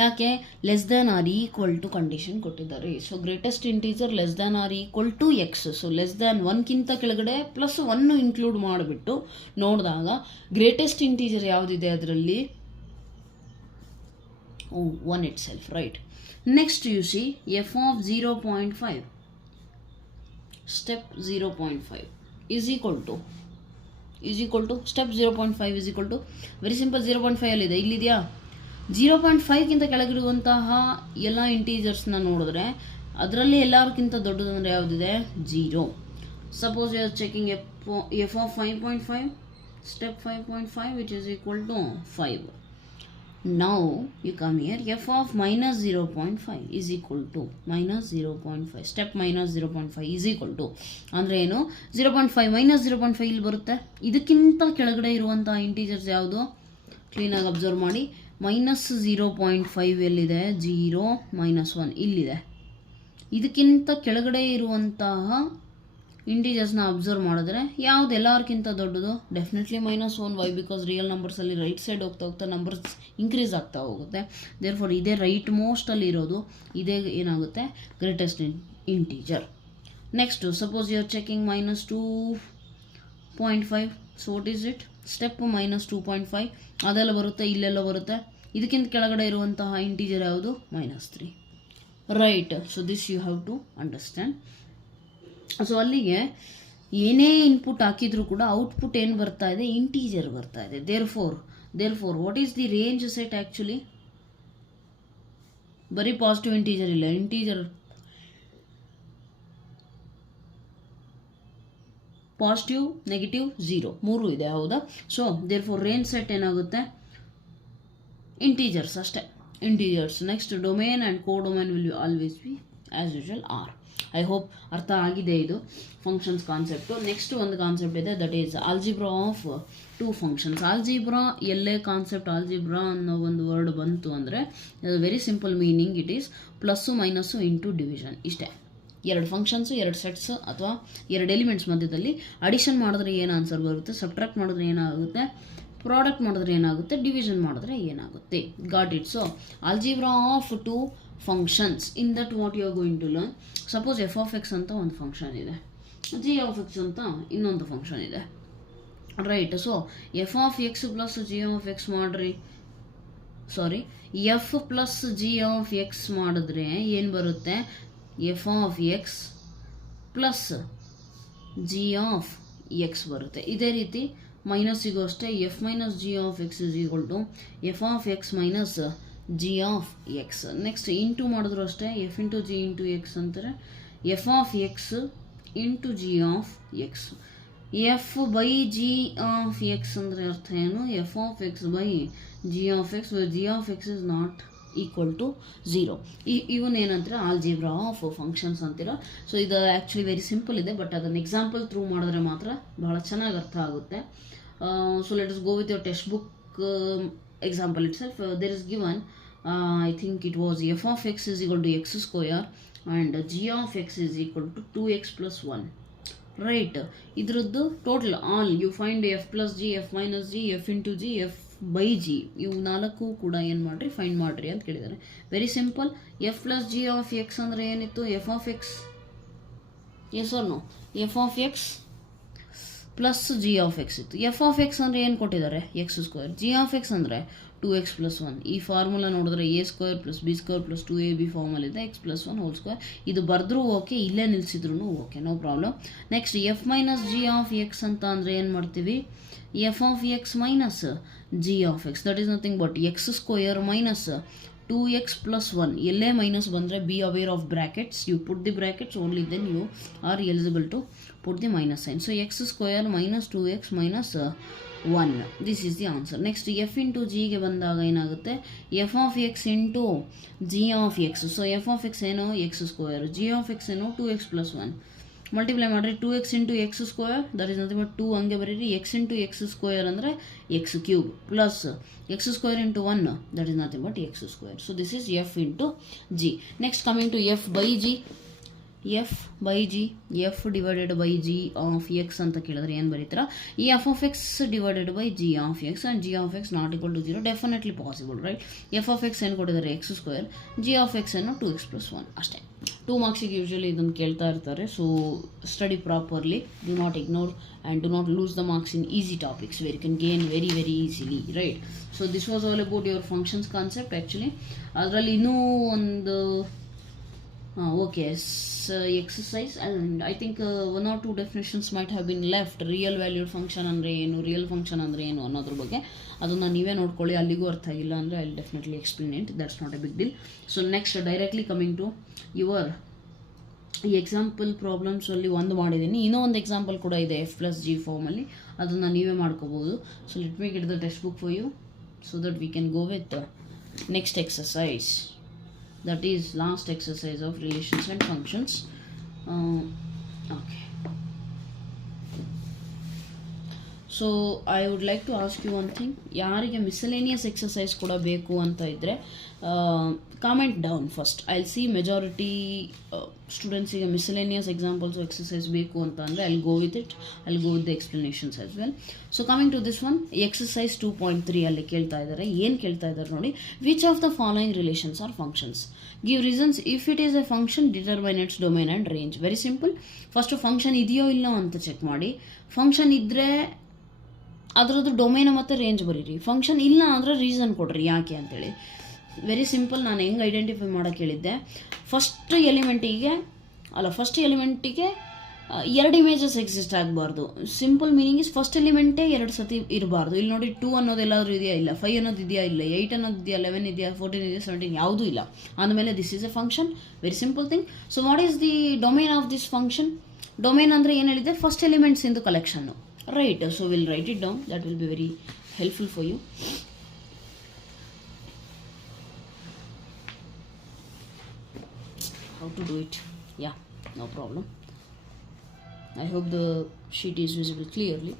ಯಾಕೆ less than or equal to condition ಕೊಟ್ಟಿದ್ದಾರೆ. So greatest integer less than or equal to X. So less than 1ಗಿಂತ ಕೆಳಗಡೆ plus 1 include ಮಾಡಿಬಿಟ್ಟು ನೋಡಿದಾಗ greatest integer ಯಾವುದಿದೆ ಅದರಲ್ಲಿ 1 itself, right. Next you see F of 0.5 step 0.5 is equal to step 0.5 is equal to very simple. 0.5 ಅಲ್ಲಿದೆ, ಇಲ್ಲಿದೆಯಾ? 0.5ಗಿಂತ ಕೆಳಗಿರುವಂತಹ ಎಲ್ಲ ಇಂಟೀಜರ್ಸ್ನ ನೋಡಿದ್ರೆ ಅದರಲ್ಲಿ ಎಲ್ಲರಿಗಿಂತ ದೊಡ್ಡದಂದರೆ ಯಾವುದಿದೆ? 0. Suppose you are checking F of 5.5 step 5.5 which is equal to 5. Now you come here, f of minus 0.5 is equal to minus 0.5 step minus 0.5 is equal to ಅಂದರೆ ಏನು? 0.5 minus 0.5 ಇಲ್ಲಿ ಬರುತ್ತೆ. ಇದಕ್ಕಿಂತ ಕೆಳಗಡೆ ಇರುವಂತಹ ಇಂಟೀಜರ್ಸ್ ಯಾವುದು? ಕ್ಲೀನಾಗಿ ಅಬ್ಸರ್ವ್ ಮಾಡಿ. ಮೈನಸ್ 0.5 ಎಲ್ಲಿದೆ? 0 -1 ಇಲ್ಲಿದೆ. ಇದಕ್ಕಿಂತ ಕೆಳಗಡೆ ಇರುವಂತಹ ಇಂಟೀಜರ್ಸ್ನ ಅಬ್ಸರ್ವ್ ಮಾಡಿದ್ರೆ ಯಾವ್ದು ಎಲ್ಲರಿಗಿಂತ ದೊಡ್ಡದು? ಡೆಫಿನೆಟ್ಲಿ -1. ವೈ? ಬಿಕಾಸ್ ರಿಯಲ್ ನಂಬರ್ಸಲ್ಲಿ ರೈಟ್ ಸೈಡ್ ಹೋಗ್ತಾ ನಂಬರ್ಸ್ ಇನ್ಕ್ರೀಸ್ ಆಗ್ತಾ ಹೋಗುತ್ತೆ. ದೇರ್ಫೋರ್ ಇದೇ ರೈಟ್ ಮೋಸ್ಟಲ್ಲಿ ಇರೋದು, ಇದೇ ಏನಾಗುತ್ತೆ? Greatest integer. Next suppose you are checking -2.5. So what is it? Step -2.5 ಅದೆಲ್ಲ ಬರುತ್ತೆ, ಇಲ್ಲೆಲ್ಲ ಬರುತ್ತೆ. ಇದಕ್ಕಿಂತ ಕೆಳಗಡೆ ಇರುವಂತಹ ಇಂಟೀಜರ್ ಯಾವುದು? -3, right. So this you have to understand. So ಅಲ್ಲಿಗೆ ಏನೇ ಇನ್ಪುಟ್ ಹಾಕಿದರೂ ಕೂಡ ಔಟ್ಪುಟ್ ಏನು ಬರ್ತಾ ಇದೆ? ಇಂಟೀಜರ್ ಬರ್ತಾ ಇದೆ. Therefore what is the range set? Actually ಬರೀ ಪಾಸಿಟಿವ್ ಇಂಟೀಜರ್ ಇಲ್ಲ, ಇಂಟೀಜರ್ ಪಾಸಿಟಿವ್, ನೆಗೆಟಿವ್, 0 ಮೂರು ಇದೆ, ಹೌದಾ? ಸೊ ದೇರ್ಫೋರ್ ರೇಂಜ್ ಸೆಟ್ ಏನಾಗುತ್ತೆ? ಇಂಟೀಜರ್ಸ್ ಅಷ್ಟೇ, integers. Next domain and codomain will always be as usual R. I hope ಅರ್ಥ ಆಗಿದೆ ಇದು ಫಂಕ್ಷನ್ಸ್ ಕಾನ್ಸೆಪ್ಟು. ನೆಕ್ಸ್ಟ್ ಒಂದು ಕಾನ್ಸೆಪ್ಟ್ ಇದೆ, that is algebra of 2 functions. Algebra ಎಲ್ಲೇ ಕಾನ್ಸೆಪ್ಟ್ ಆಲ್ಜಿಬ್ರಾ ಅನ್ನೋ ಒಂದು ವರ್ಡ್ ಬಂತು ಅಂದರೆ very simple meaning it is plus minus into division. ಇಷ್ಟೇ. 2 ಫಂಕ್ಷನ್ಸು, 2 ಸೆಟ್ಸ್ ಅಥವಾ 2 ಎಲಿಮೆಂಟ್ಸ್ ಮಧ್ಯದಲ್ಲಿ ಅಡಿಷನ್ ಮಾಡಿದ್ರೆ ಏನು ಆನ್ಸರ್ ಬರುತ್ತೆ, ಸಬ್ಟ್ರಾಕ್ಟ್ ಮಾಡಿದ್ರೆ ಏನಾಗುತ್ತೆ, ಪ್ರಾಡಕ್ಟ್ ಮಾಡಿದ್ರೆ ಏನಾಗುತ್ತೆ, ಡಿವಿಷನ್ ಮಾಡಿದ್ರೆ ಏನಾಗುತ್ತೆ. Got it? So algebra of 2 functions. In that what you are going to learn, suppose f of x ಅಂತ ಒಂದು ಫಂಕ್ಷನ್ ಇದೆ, g of x ಅಂತ ಇನ್ನೊಂದು ಫಂಕ್ಷನ್ ಇದೆ, right. So f of x plus g of x ಮಾಡ್ರಿ, sorry f plus g of x ಮಾಡಿದ್ರೆ ಏನು ಬರುತ್ತೆ? f of x plus g of x ಬರುತ್ತೆ. ಇದೇ ರೀತಿ ಮೈನಸ್ಸಿಗೂ ಅಷ್ಟೇ, f minus g of x is equal to f of x minus g of x. Next into ಮಾಡಿದ್ರು ಅಷ್ಟೇ, f into g into x ಅಂತಾರೆ f of x into g of x. f by g of x ಅಂದರೆ ಅರ್ಥ ಏನು? f of x by g of x, g of x is not equal to 0. ಇವನ್ ಏನಂತಾರೆ? Algebra of functions ಅಂತೀರ. ಸೊ ಇದು actually very simple ಇದೆ, but ಅದನ್ನು ಎಕ್ಸಾಂಪಲ್ ಥ್ರೂ ಮಾಡಿದ್ರೆ ಮಾತ್ರ ಬಹಳ ಚೆನ್ನಾಗಿ ಅರ್ಥ ಆಗುತ್ತೆ. So let us go with your text book example itself. There is given I think it was f of x is equal to x square and g of x is equal to 2x plus 1, right. ಇದರದ್ದು total all you find f plus g, f minus g, f into g, f by g. ಇವು 4 ಕೂಡ ಏನು ಮಾಡಿರಿ? Find ಮಾಡಿರಿ ಅಂತ ಕೇಳಿದ್ದಾರೆ. Very simple. f plus g of x ಅಂದರೆ ಏನಿತ್ತು? f of x, yes or no? f of x plus g of x ಇತ್ತು. f of x ಅಂದರೆ ಏನು ಕೊಟ್ಟಿದ್ದಾರೆ? x square. g of x ಅಂದರೆ 2x plus 1. ಈ ಫಾರ್ಮುಲಾ ನೋಡಿದ್ರೆ a square plus b square plus 2ab ಫಾರ್ಮಲ್ಲಿದೆ, x plus 1 whole square. ಇದು ಬರೆದ್ರೂ ಓಕೆ, ಇಲ್ಲೇ ನಿಲ್ಲಿಸಿದ್ರು okay, no problem. Next f minus g of x ಅಂತ ಅಂದರೆ ಏನು ಮಾಡ್ತೀವಿ? f of x minus g of x, that is nothing but x square minus 2x plus 1. ಎಲ್ಲೇ ಮೈನಸ್ ಬಂದರೆ be aware of brackets, you put the brackets only, then you are eligible to put the minus sign. So x square minus 2x minus 1. This is the answer. Next f into g ಗೆ ಬಂದಾಗ ಏನಾಗುತ್ತೆ? f of x into g of x. So f of x ಏನೋ x square, g of x ಏನೋ 2x plus 1. Multiply ಮಾಡಿರಿ 2x into X square that is nothing but 2 ಹಂಗೆ ಬರೀರಿ X into X square ಅಂದರೆ X cube plus X square into 1 that is nothing but X square. So this is F into G. Next coming to F by G. F by G, F divided by G of X ಅಂತ ಕೇಳಿದ್ರೆ ಏನು ಬರೀತೀರಾ? ಈ F of X divided by G of X and G of X not equal to 0. Definitely possible right. F of X ಏನು ಕೊಟ್ಟಿದ್ದಾರೆ? X square. G of X ಏನು 2x+1 ಅಷ್ಟೇ. 2 ಮಾರ್ಕ್ಸಿಗೆ ಯೂಶ್ವಲಿ ಇದನ್ನು ಕೇಳ್ತಾ ಇರ್ತಾರೆ. So study properly, do not ignore and do not lose the marks in easy topics where you can gain very very easily right. So this was all about your functions concept. Actually ಅದರಲ್ಲಿ ಇನ್ನೂ ಒಂದು okay, exercise, and I think 1 or 2 definitions might have been left. Real valued function ಅಂದರೆ ಏನು, real function ಅಂದರೆ ಏನು ಅನ್ನೋದ್ರ ಬಗ್ಗೆ ಅದನ್ನು ನೀವೇ ನೋಡ್ಕೊಳ್ಳಿ. ಅಲ್ಲಿಗೂ ಅರ್ಥ ಆಗಿಲ್ಲ ಅಂದರೆ I will definitely explain it. That's not a big deal. So next directly coming to your ಈ ಎಕ್ಸಾಂಪಲ್ ಪ್ರಾಬ್ಲಮ್ಸ್ ಅಲ್ಲಿ ಒಂದು ಮಾಡಿದ್ದೀನಿ, ಇನ್ನೂ ಒಂದು ಎಕ್ಸಾಂಪಲ್ ಕೂಡ ಇದೆ F+G ಫಾರ್ಮಲ್ಲಿ, ಅದನ್ನು ನೀವೇ ಮಾಡ್ಕೋಬೋದು. So let me get the text book for you so that we can go with next exercise. That is last exercise of relations and functions. Okay. So I would like to ask you one thing. ಯಾರಿಗೆ miscellaneous exercise ಕೂಡ ಬೇಕು ಅಂತ ಇದ್ದರೆ comment down first. I will see majority ಸ್ಟೂಡೆಂಟ್ಸಿಗೆ miscellaneous examples exercise ಬೇಕು ಅಂತ ಅಂದರೆ I will go with it. I will go with the explanations as well. So coming to this one, exercise 2.3 ಅಲ್ಲಿ ಕೇಳ್ತಾ ಇದ್ದಾರೆ. ಏನು ಕೇಳ್ತಾ ಇದ್ದಾರೆ ನೋಡಿ, which of the following relations are functions? Give reasons if it is a function, determine its domain and range. Very simple. First function ಇದೆಯೋ ಇಲ್ಲೋ ಅಂತ ಚೆಕ್ ಮಾಡಿ. ಫಂಕ್ಷನ್ ಇದ್ದರೆ ಅದರದ್ದು ಡೊಮೈನ್ ಮತ್ತು ರೇಂಜ್ ಬರೀರಿ. ಫಂಕ್ಷನ್ ಇಲ್ಲ ಅಂದರೆ ರೀಸನ್ ಕೊಡ್ರಿ ಯಾಕೆ ಅಂತೇಳಿ. Very simple. ನಾನು ಹೆಂಗೆ ಐಡೆಂಟಿಫೈ ಮಾಡೋಕ್ಕೆ ಹೇಳಿದ್ದೆ, ಫಸ್ಟ್ ಎಲಿಮೆಂಟಿಗೆ 2 ಇಮೇಜಸ್ ಎಕ್ಸಿಸ್ಟ್ ಆಗಬಾರ್ದು. ಸಿಂಪಲ್ ಮೀನಿಂಗ್ ಇಸ್ ಫಸ್ಟ್ ಎಲಿಮೆಂಟೇ 2 ಸತಿ ಇರಬಾರ್ದು. ಇಲ್ಲಿ ನೋಡಿ 2 ಅನ್ನೋದು ಎಲ್ಲಾದರೂ ಇದೆಯಾ? ಇಲ್ಲ. 5 ಅನ್ನೋದು ಇದೆಯಾ? ಇಲ್ಲ. 8 ಅನ್ನೋದು ಇದೆಯಾ? 11 ಇದೆಯಾ? 14 ಇದೆಯಾ? 17 ಯಾವುದೂ ಇಲ್ಲ. ಆದಮೇಲೆ this is a function. Very simple thing. So what is the domain of this function? Domain ಅಂದರೆ ಏನು ಹೇಳಿದೆ? ಫಸ್ಟ್ ಎಲಿಮೆಂಟ್ಸ್ ಇಂದು collection right. So will write it down. That will be very helpful for you. How to do it? Yeah, no problem. I hope the sheet is visible clearly.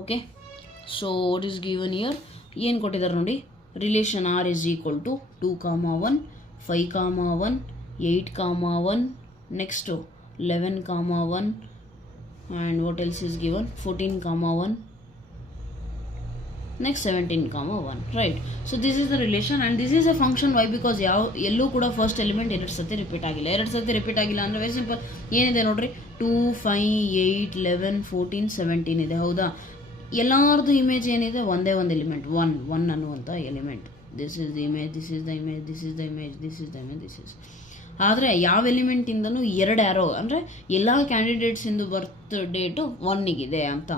Okay, so what is given here? ಏನು ಕೊಟ್ಟಿದ್ದಾರೆ ನೋಡಿ, relation R is equal to 2, 1, 5, 1, 8, 1, next 11, 1, and what else is given? 14, 1, next 17, 1, right? So this is the relation and this is a function. Why? Because ಎಲ್ಲೂ ಕೂಡ first element 2 ಸತಿ repeat ಆಗಿಲ್ಲ. 2 ಸತಿ repeat ಆಗಿಲ್ಲ ಅಂದರೆ ವೆರಿ ಸಿಂಪಲ್. ಏನಿದೆ ನೋಡ್ರಿ, 2, 5, 8, 11, 14, 17 ಇದೆ. ಹೌದಾ? ಎಲ್ಲರದ್ದು ಇಮೇಜ್ ಏನಿದೆ? ಒಂದೇ ಒಂದು ಎಲಿಮೆಂಟ್, 1 ಅನ್ನುವಂಥ element. This is the image, this is the image, this is the image, this is the image, this is. ಆದರೆ ಯಾವ ಎಲಿಮೆಂಟಿಂದನೂ 2 ಆರೋ ಅಂದರೆ ಎಲ್ಲ ಕ್ಯಾಂಡಿಡೇಟ್ಸಿಂದು ಬರ್ತ್ ಡೇಟು 1ಗಿದೆ ಅಂತ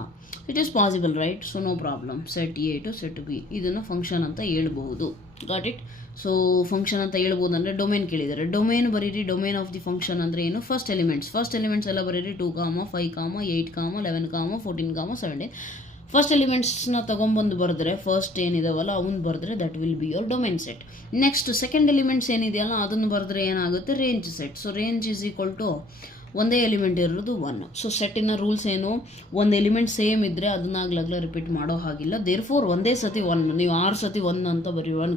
it is possible right. So no problem. Set A to set B ಇದನ್ನು function ಅಂತ ಹೇಳ್ಬಹುದು. Got it? So function ಅಂತ ಹೇಳ್ಬೋದು ಅಂದರೆ ಡೊಮೇನ್ ಕೇಳಿದ್ದಾರೆ. ಡೊಮೇನ್ ಬರೀರಿ. ಡೊಮೇನ್ ಆಫ್ ದಿ ಫಂಕ್ಷನ್ ಅಂದರೆ ಏನು? ಫಸ್ಟ್ ಎಲಿಮೆಂಟ್ಸ್ ಎಲ್ಲ ಬರೀರಿ. 2, 5, 8, 11, 14, 17. ಫಸ್ಟ್ ಎಲಿಮೆಂಟ್ಸ್ನ ತೊಗೊಂಬಂದು ಬರೆದ್ರೆ, ಫಸ್ಟ್ ಏನಿದಾವಲ್ಲ ಅವನ್ನ ಬರೆದ್ರೆ that will be your domain set. Next second elements ಏನಿದೆಯಲ್ಲ ಅದನ್ನು ಬರೆದ್ರೆ ಏನಾಗುತ್ತೆ? Range set. So range is equal to ಒಂದೇ ಎಲಿಮೆಂಟ್ ಇರೋದು 1. ಸೊ ಸೆಟ್ಟಿನ ರೂಲ್ಸ್ ಏನು? ಒಂದು ಎಲಿಮೆಂಟ್ ಸೇಮ್ ಇದ್ದರೆ ಅದನ್ನಾಗ್ಲಾಗ್ಲ ರಿಪೀಟ್ ಮಾಡೋ ಹಾಗಿಲ್ಲ. ದೇರ್ ಫೋರ್ ಒಂದೇ ಸತಿ 1, ನೀವು 6 ಸತಿ 1 ಅಂತ ಬರೀ 1,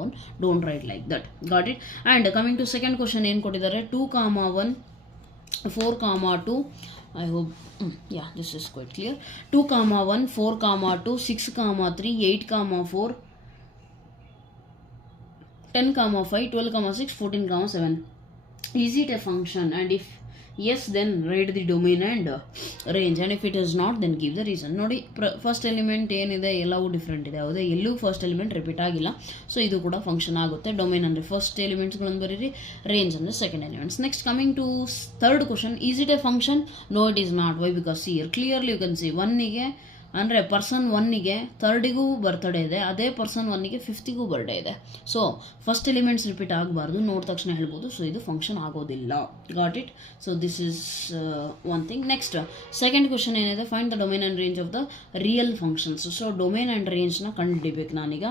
1, don't write like that. Got it? And coming to second question ಏನು ಕೊಟ್ಟಿದ್ದಾರೆ? 2, 1, 4, 2. I hope, yeah, this is quite clear. 2, 1, 4, 2, 6, 3, 8, 4, 10, 5, 12, 6, 14, 7. Is it a function? And if yes, then write the domain and range. And if it is not, then give the reason. ನೋಡಿ, first element ಏನಿದೆ ಎಲ್ಲವೂ different ಇದೆ. ಹೌದಾ? ಎಲ್ಲೂ first element repeat ಆಗಿಲ್ಲ. So ಇದು ಕೂಡ function ಆಗುತ್ತೆ. ಡೊಮೈನ್ ಅಂದರೆ ಫಸ್ಟ್ ಎಲಿಮೆಂಟ್ಸ್ಗಳನ್ನು ಬರೀರಿ. ರೇಂಜ್ ಅಂದರೆ second elements. Next coming to third question, is it a function? No, it is not. Why? Because here clearly you can see 1ಗೆ ಅಂದರೆ ಪರ್ಸನ್ 1ಗೆ 3ಗೂ ಬರ್ತ್ಡೇ ಇದೆ, ಅದೇ ಪರ್ಸನ್ 1ಗೆ 5ಗೂ ಬರ್ಡೇ ಇದೆ. ಸೊ ಫಸ್ಟ್ ಎಲಿಮೆಂಟ್ಸ್ ರಿಪೀಟ್ ಆಗಬಾರ್ದು, ನೋಡಿದ ತಕ್ಷಣ ಹೇಳ್ಬೋದು. ಸೊ ಇದು ಫಂಕ್ಷನ್ ಆಗೋದಿಲ್ಲ. Got it? So this is one thing. Next second question ಏನಿದೆ, find the domain and range of the real functions. So domain and ರೇಂಜ್ನ ಕಂಡುಹಿಡಿಬೇಕು ನಾನೀಗ.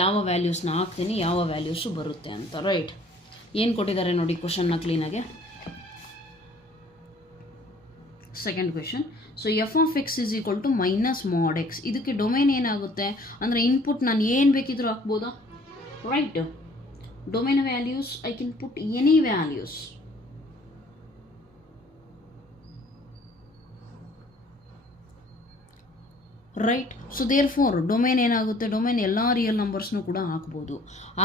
ಯಾವ ವ್ಯಾಲ್ಯೂಸ್ನ ಹಾಕ್ತೀನಿ, ಯಾವ ವ್ಯಾಲ್ಯೂಸು ಬರುತ್ತೆ ಅಂತ. ರೈಟ್, ಏನು ಕೊಟ್ಟಿದ್ದಾರೆ ನೋಡಿ ಕ್ವಶನ್ನ ಕ್ಲೀನಾಗೆ. Second question. So F of X is equal to minus mod x. ಇದಕ್ಕೆ ಡೊಮೇನ್ ಏನಾಗುತ್ತೆ ಅಂದರೆ ಇನ್ಪುಟ್ ನಾನು ಏನು ಬೇಕಿದ್ರೂ ಹಾಕ್ಬೋದಾ? Right, domain values I can put any values. Right. So therefore domain ಏನಾಗುತ್ತೆ, ಡೊಮೇನ್ ಎಲ್ಲ ರಿಯಲ್ ನಂಬರ್ಸ್ನೂ ಕೂಡ ಹಾಕ್ಬೋದು.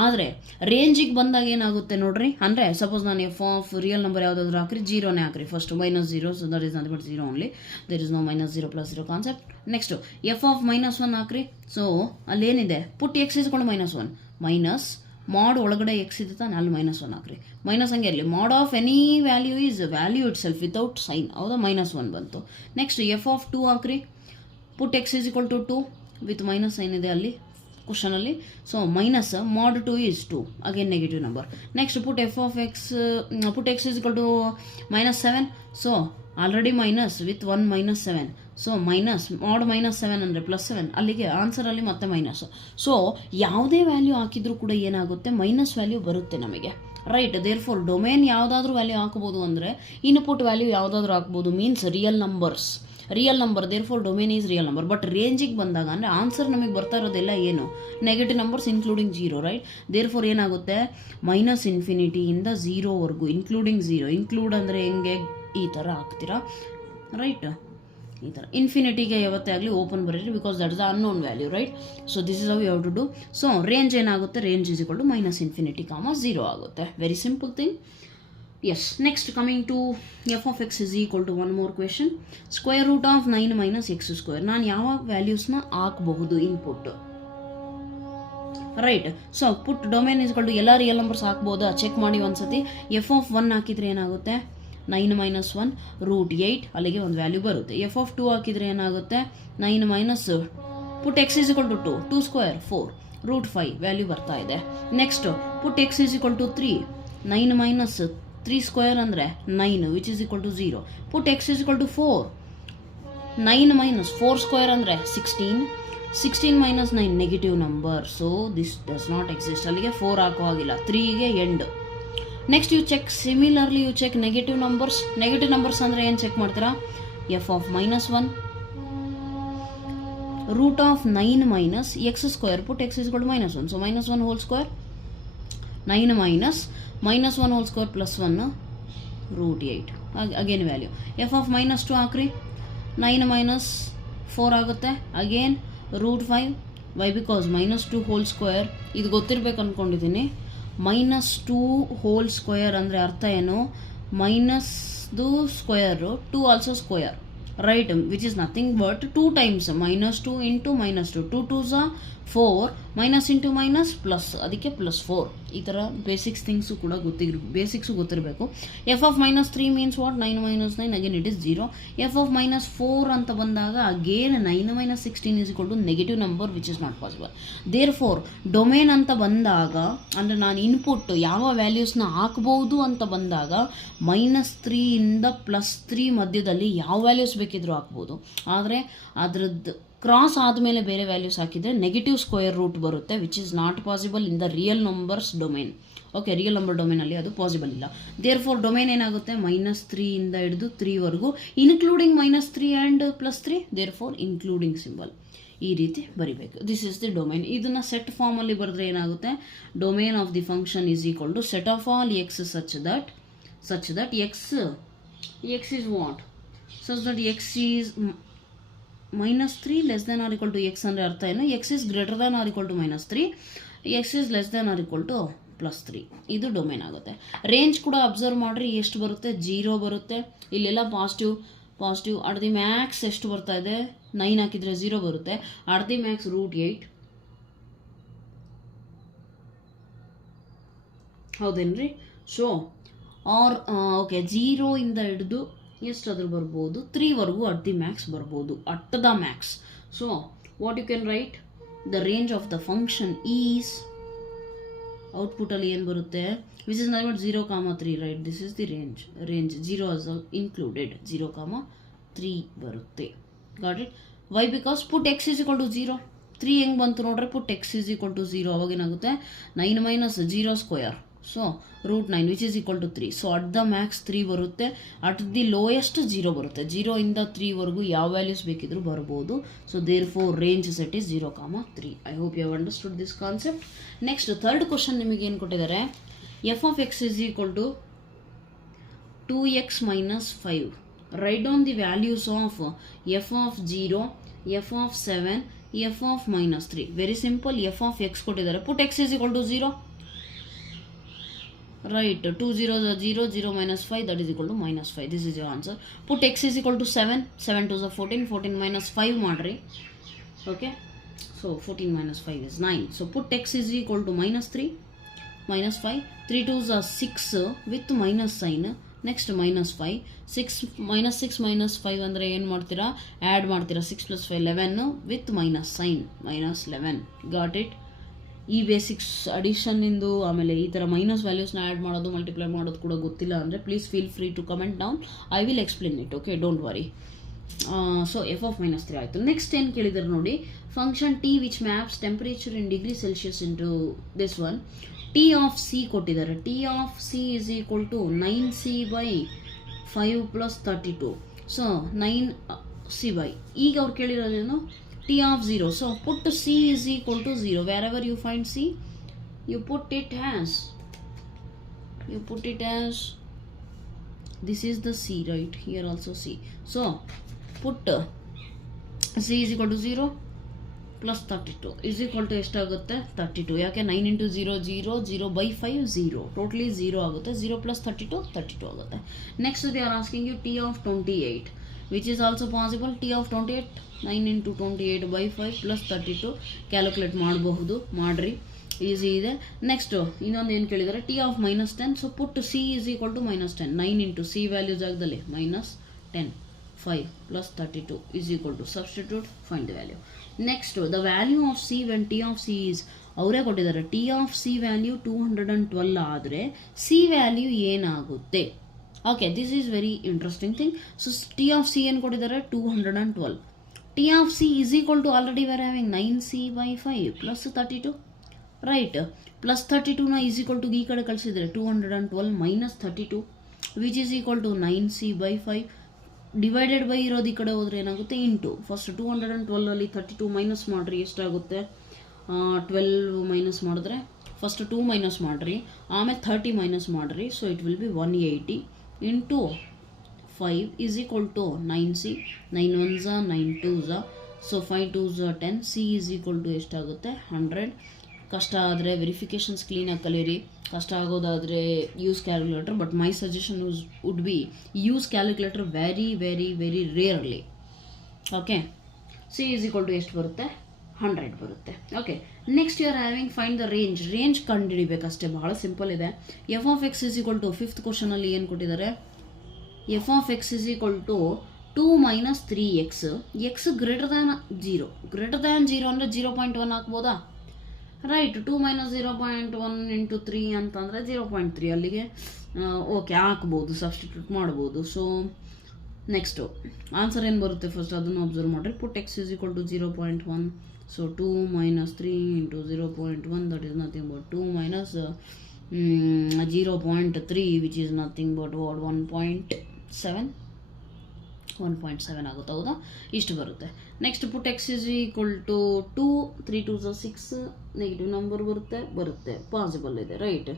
ಆದರೆ ರೇಂಜಿಗೆ ಬಂದಾಗ ಏನಾಗುತ್ತೆ ನೋಡ್ರಿ, ಅಂದರೆ ಸಪೋಸ್ ನಾನು ಎಫ್ ಆಫ್ ರಿಯಲ್ ನಂಬರ್ ಯಾವುದಾದ್ರೂ ಹಾಕ್ರಿ, ಜೀರೋನೇ ಹಾಕ್ರಿ first, -0. So that is nothing but 0 only. There is no -0 + 0 concept. Next F of -1 ಹಾಕ್ರಿ. ಸೊ ಅಲ್ಲೇನಿದೆ, ಪುಟ್ ಎಕ್ಸ್ ಇಸ್ ಕೊಂಡು -1 ಮೈನಸ್ ಮಾಡ್ ಒಳಗಡೆ ಎಕ್ಸ್ ಇದೆ ತಾನೆ, ಅಲ್ಲಿ -1 ಹಾಕ್ರಿ. ಮೈನಸ್ ಹಂಗೆ ಇರಲಿ, mod of any value is value itself without sign. ಹೌದಾ, -1 ಬಂತು. ನೆಕ್ಸ್ಟ್ ಎಫ್ ಆಫ್ 2 ಹಾಕ್ರಿ. Put X is equal to 2 with minus sign ಇದೆ ಅಲ್ಲಿ ಕ್ವಶನಲ್ಲಿ. So minus mod 2 is 2, again negative number. Next put F of x, put X is equal to -7. So already minus with 1 -7. So minus mod -7 ಅಂದರೆ +7, ಅಲ್ಲಿಗೆ ಆನ್ಸರಲ್ಲಿ ಮತ್ತೆ minus. So ಯಾವುದೇ value ಹಾಕಿದ್ರೂ ಕೂಡ ಏನಾಗುತ್ತೆ, ಮೈನಸ್ ವ್ಯಾಲ್ಯೂ ಬರುತ್ತೆ ನಮಗೆ. ರೈಟ್, ದೇರ್ ಫೋರ್ ಡೊಮೇನ್ ಯಾವುದಾದ್ರೂ ವ್ಯಾಲ್ಯೂ ಹಾಕ್ಬೋದು, ಅಂದರೆ ಇನ್ಪುಟ್ ವ್ಯಾಲ್ಯೂ ಯಾವುದಾದ್ರೂ ಹಾಕ್ಬೋದು, means real numbers. Real number, therefore domain is real number. But ರೇಂಜಿಗೆ ಬಂದಾಗ ಅಂದರೆ ಆನ್ಸರ್ ನಮಗೆ ಬರ್ತಾ ಇರೋದೆಲ್ಲ ಏನು, negative numbers including 0. Right, therefore ಏನಾಗುತ್ತೆ, -∞ಇಂದ 0ವರೆಗೂ ಇನ್ಕ್ಲೂಡಿಂಗ್ 0. ಇನ್ಕ್ಲೂಡ್ ಅಂದರೆ ಹೆಂಗೆ, ಈ ಥರ ಹಾಕ್ತೀರಾ. ರೈಟ್, ಈ ಥರ ಇನ್ಫಿನಿಟಿಗೆ ಯಾವತ್ತೇ ಆಗಲಿ ಓಪನ್ ಬರೀರಿ, because that is the unknown value. Right, so this is how you have to do. So range ಏನಾಗುತ್ತೆ, ರೇಂಜ್ ಈಸ್ ಈಕ್ವಲ್ ಟು -∞, 0 ಆಗುತ್ತೆ. Very simple thing. Yes, next coming to f of x is equal to one more question. Square root of 9 - x square. ನಾನು ಯಾವ ವ್ಯಾಲ್ಯೂಸ್ನ ಹಾಕಬಹುದು input. Right, so put domain is equal to ಎಲ್ಲ real numbers ಹಾಕ್ಬೋದಾ, check ಮಾಡಿ ಒಂದ್ಸತಿ. F of 1 ಹಾಕಿದರೆ ಏನಾಗುತ್ತೆ, 9 - 1 √8, ಅಲ್ಲಿಗೆ ಒಂದು ವ್ಯಾಲ್ಯೂ ಬರುತ್ತೆ. ಎಫ್ ಆಫ್ 2 ಹಾಕಿದರೆ ಏನಾಗುತ್ತೆ, 9 - put X is equal to 2, 2 square 4 √5 value ಬರ್ತಾ ಇದೆ. Next put X is equal to 3, 9 - 3 square ಅಂದರೆ 9 which is equal to 0. Put X is equal to 4, 9 - 4 square ಅಂದರೆ 16, 16 - 9 negative number. So this does not exist. ಅಲ್ಲಿಗೆ 4 ಹಾಕೋ ಆಗಿಲ್ಲ, 3ಗೆ end. Next you check, similarly you check negative numbers. Negative numbers ಅಂದರೆ ಏನು check ಮಾಡ್ತೀರಾ, f of -1 root of 9 - x square. Put X is equal to -1, so -1 whole square, 9 - -1 whole square +1 √8, again value. F of -2 ಹಾಕ್ರಿ, 9 - 4 ಆಗುತ್ತೆ, again √5. Why, because -2 whole square ಇದು ಗೊತ್ತಿರಬೇಕು ಅಂದ್ಕೊಂಡಿದ್ದೀನಿ. -2 whole square ಅಂದರೆ ಅರ್ಥ ಏನು, ಮೈನಸ್ದು square 2 also square. Right, which is nothing but 2 times, -2 into -2, 2 2s 4, minus into minus plus, ಅದಕ್ಕೆ +4. ಈ ಥರ ಬೇಸಿಕ್ಸ್ ಥಿಂಗ್ಸು ಕೂಡ ಬೇಸಿಕ್ಸು ಗೊತ್ತಿರಬೇಕು. F of -3 means what, 9 - 9 again it is 0. F of -4 ಅಂತ ಬಂದಾಗ again 9 - 16 is equal to negative number which is not possible. Therefore domain ಅಂತ ಬಂದಾಗ, ಅಂದರೆ ನಾನು ಇನ್ಪುಟ್ ಯಾವ ವ್ಯಾಲ್ಯೂಸ್ನ ಹಾಕ್ಬೋದು ಅಂತ ಬಂದಾಗ -3 ಇಂದ +3 ಮಧ್ಯದಲ್ಲಿ ಯಾವ ವ್ಯಾಲ್ಯೂಸ್ ಬೇಕಿದ್ರೂ ಹಾಕ್ಬೋದು. ಆದರೆ ಅದರದ್ದು ಕ್ರಾಸ್ ಆದಮೇಲೆ ಬೇರೆ ವ್ಯಾಲ್ಯೂಸ್ ಹಾಕಿದರೆ ನೆಗೆಟಿವ್ ಸ್ಕ್ವೇರ್ ರೂಟ್ ಬರುತ್ತೆ, which is not possible in the real numbers domain. Okay, real number ಡೊಮೇನಲ್ಲಿ ಅದು ಪಾಸಿಬಲ್ ಇಲ್ಲ. ದೇರ್ ಫೋರ್ ಡೊಮೇನ್ ಏನಾಗುತ್ತೆ, -3 ಇಂದ ಹಿಡಿದು 3ವರೆಗೂ including -3 and +3, therefore including symbol. ಈ ರೀತಿ ಬರಿಬೇಕು. This is the domain. ಇದನ್ನು ಸೆಟ್ ಫಾರ್ಮಲ್ಲಿ ಬರೆದ್ರೆ ಏನಾಗುತ್ತೆ, domain of the function is equal to set of all x such that x is what, such that x is -3 less than or equal to X ಅಂದರೆ ಅರ್ಥ ಏನು, x is greater than or equal to -3, x is less than or equal to +3. ಇದು domain ಆಗುತ್ತೆ. Range ಕೂಡ observe ಮಾಡಿರಿ, ಎಷ್ಟು ಬರುತ್ತೆ, 0 ಬರುತ್ತೆ. ಇಲ್ಲೆಲ್ಲ ಪಾಸಿಟಿವ್. ಅಟ್ ದಿ ಮ್ಯಾಕ್ಸ್ ಎಷ್ಟು ಬರ್ತಾ ಇದೆ, 9 ಹಾಕಿದರೆ 0 ಬರುತ್ತೆ. At the Max √8. ಹೌದೇನ್ರಿ? ಸೊ ಆರ್ ಓಕೆ, 0 ಇಂದ ಹಿಡಿದು ಎಷ್ಟಾದರೂ ಬರ್ಬೋದು, 3ವರೆಗೂ ಅಟ್ ದಿ ಮ್ಯಾಕ್ಸ್ ಬರ್ಬೋದು, at the max. So what you can write, the range of the function is, ಔಟ್ಪುಟಲ್ಲಿ ಏನು ಬರುತ್ತೆ, which is not 0,3, right, this is the range 0 as included, 0,3 ಬರುತ್ತೆ. Got it? Why? Because put X is equal to 0. 3 ಹೆಂಗೆ ಬಂತು ನೋಡ್ರೆ, put X is equal to 0, ಅವಾಗ ಏನಾಗುತ್ತೆ 9 minus 0 square, so √9 which is equal to 3. So at the max 3 ಬರುತ್ತೆ, at the lowest 0 ಬರುತ್ತೆ. 0 ಇಂದ 3 ವರೆಗೂ ಯಾವ ವ್ಯಾಲ್ಯೂಸ್ ಬೇಕಿದ್ರೂ ಬರ್ಬೋದು. So therefore range set is 0,3. I hope you have understood this concept. Next third question ನಿಮಗೆ ಏನು ಕೊಟ್ಟಿದ್ದಾರೆ, f of X is equal to 2x minus 5. Write down the values of f of 0, f of 7, f of minus 3. Very simple. F of x ಕೊಟ್ಟಿದ್ದಾರೆ, put x is equal to 0. Right, 2 zeros are 0, 0 minus 5, that is equal to minus 5. This is your answer. Put x is equal to 7, 7 2s are 14, 14 minus 5 ಮಾಡ್ರಿ. Okay, so 14 minus 5 is 9. So put x is equal to minus 3, minus 5, 3 2s are 6 with minus sign. Next minus 5, 6 minus 5 ಅಂದರೆ ಏನು ಮಾಡ್ತೀರಾ, add ಮಾಡ್ತೀರಾ, 6 + 5 11 with minus sign, minus 11. Got it? ಈ basics ಅಡಿಷನ್ನಿಂದು ಆಮೇಲೆ ಈ ಥರ ಮೈನಸ್ ವ್ಯಾಲ್ಯೂಸ್ನ ಆ್ಯಡ್ ಮಾಡೋದು ಮಲ್ಟಿಪ್ಲೈ ಮಾಡೋದು ಕೂಡ ಗೊತ್ತಿಲ್ಲ ಅಂದರೆ please feel free to comment down, I will explain it. Okay, don't worry. So F of -3 ಆಯಿತು. ನೆಕ್ಸ್ಟ್ ಏನು ಕೇಳಿದ್ದಾರೆ ನೋಡಿ, function T which maps temperature in degree Celsius into this one. T of C ಕೊಟ್ಟಿದ್ದಾರೆ, T of C is equal to 9c/5 + 32. So 9c/, ಈಗ ಅವ್ರು ಕೇಳಿರೋದೇನು, T of 0. So put C is equal to 0. Wherever you find C, you put it as this is the c, right? Here also c. So put c is equal to 0 plus 32 is equal to ಎಷ್ಟಾಗುತ್ತೆ 32. ಯಾಕೆ 9 × 0 0, 0/5 0, totally 0 ಆಗುತ್ತೆ. 0 + 32 32 ಆಗುತ್ತೆ. Next they are asking you t of 28 which is also possible. T of 28 9 × 28/5 + 32 calculate ಮಾಡಬಹುದು, ಮಾಡ್ರಿ, easy ಇದೆ. Next ಇನ್ನೊಂದು ಏನು ಕೇಳಿದ್ದಾರೆ, t of -10. So put c is equal to -10. 9 × c value ಜಾಗದಲ್ಲಿ -10, 5 + 32 is equal to substitute, find the value. Next the value of c when t of C is, ಅವರೇ ಕೊಟ್ಟಿದ್ದಾರೆ, T of C value 212 ಆದರೆ C value ಏನಾಗುತ್ತೆ. Okay, this is very interesting thing. So T of C ಏನು ಕೊಟ್ಟಿದ್ದಾರೆ, 212. T of C is equal to already where having 9c/5 + 32, right. +32ನ is equal to ಈ ಕಡೆ ಕಳಿಸಿದರೆ 212 - 32 which is equal to 9c/5. Divided by ಇರೋದು ಈ ಕಡೆ ಹೋದರೆ ಏನಾಗುತ್ತೆ, ಇಂಟು. ಫಸ್ಟ್ 212ಅಲ್ಲಿ 32 ಮೈನಸ್ ಮಾಡಿರಿ, ಎಷ್ಟಾಗುತ್ತೆ, 12 ಮೈನಸ್ ಮಾಡಿದ್ರೆ, ಫಸ್ಟ್ 2 ಮೈನಸ್ ಮಾಡಿರಿ, ಆಮೇಲೆ 30 ಮೈನಸ್ ಮಾಡಿರಿ. So it will be 180 into 5 is equal to 9c. 9 1s 9 2s, so 5 2s 10. C is equal to ಎಷ್ಟಾಗುತ್ತೆ, 100. ಕಷ್ಟ ಆದರೆ ವೆರಿಫಿಕೇಷನ್ಸ್ ಕ್ಲೀನಾಗಿ ಕಲೀರಿ, ಕಷ್ಟ ಆಗೋದಾದರೆ use calculator, but my suggestion would be use calculator very very very rarely. Okay, C is equal to ಎಷ್ಟು ಬರುತ್ತೆ, 100 ಬರುತ್ತೆ. Okay, next you are having find the range ಕಂಡುಹಿಡಿಬೇಕಷ್ಟೇ, ಬಹಳ ಸಿಂಪಲ್ ಇದೆ. F of X is equal to, fifth ಕ್ವಶನಲ್ಲಿ ಏನು ಕೊಟ್ಟಿದ್ದಾರೆ, f of X is equal to 2 - 3x, x greater than 0. Greater than 0 ಅಂದರೆ 0.1 ಹಾಕ್ಬೋದಾ, ರೈಟ್. 2 - 0.1 × 3 ಅಂತಂದರೆ 0.3, ಅಲ್ಲಿಗೆ ಓಕೆ ಹಾಕ್ಬೋದು, ಸಬ್ಸ್ಟಿಟ್ಯೂಟ್ ಮಾಡ್ಬೋದು. ಸೊ ನೆಕ್ಸ್ಟು ಆನ್ಸರ್ ಏನು ಬರುತ್ತೆ ಫಸ್ಟ್ ಅದನ್ನು ಅಬ್ಸರ್ವ್ ಮಾಡಿರಿ. Put X is equal to 0.1. So 2 - 3 × 0.1, that is nothing but 2 - 0.3 which is nothing but 1.7 ಆಗುತ್ತೆ, ಹೌದಾ? ಇಷ್ಟು ಬರುತ್ತೆ. Next put X is equal to 2, 3 2s 6, negative number ಬರುತ್ತೆ, ಪಾಸಿಬಲ್ ಇದೆ, ರೈಟ್.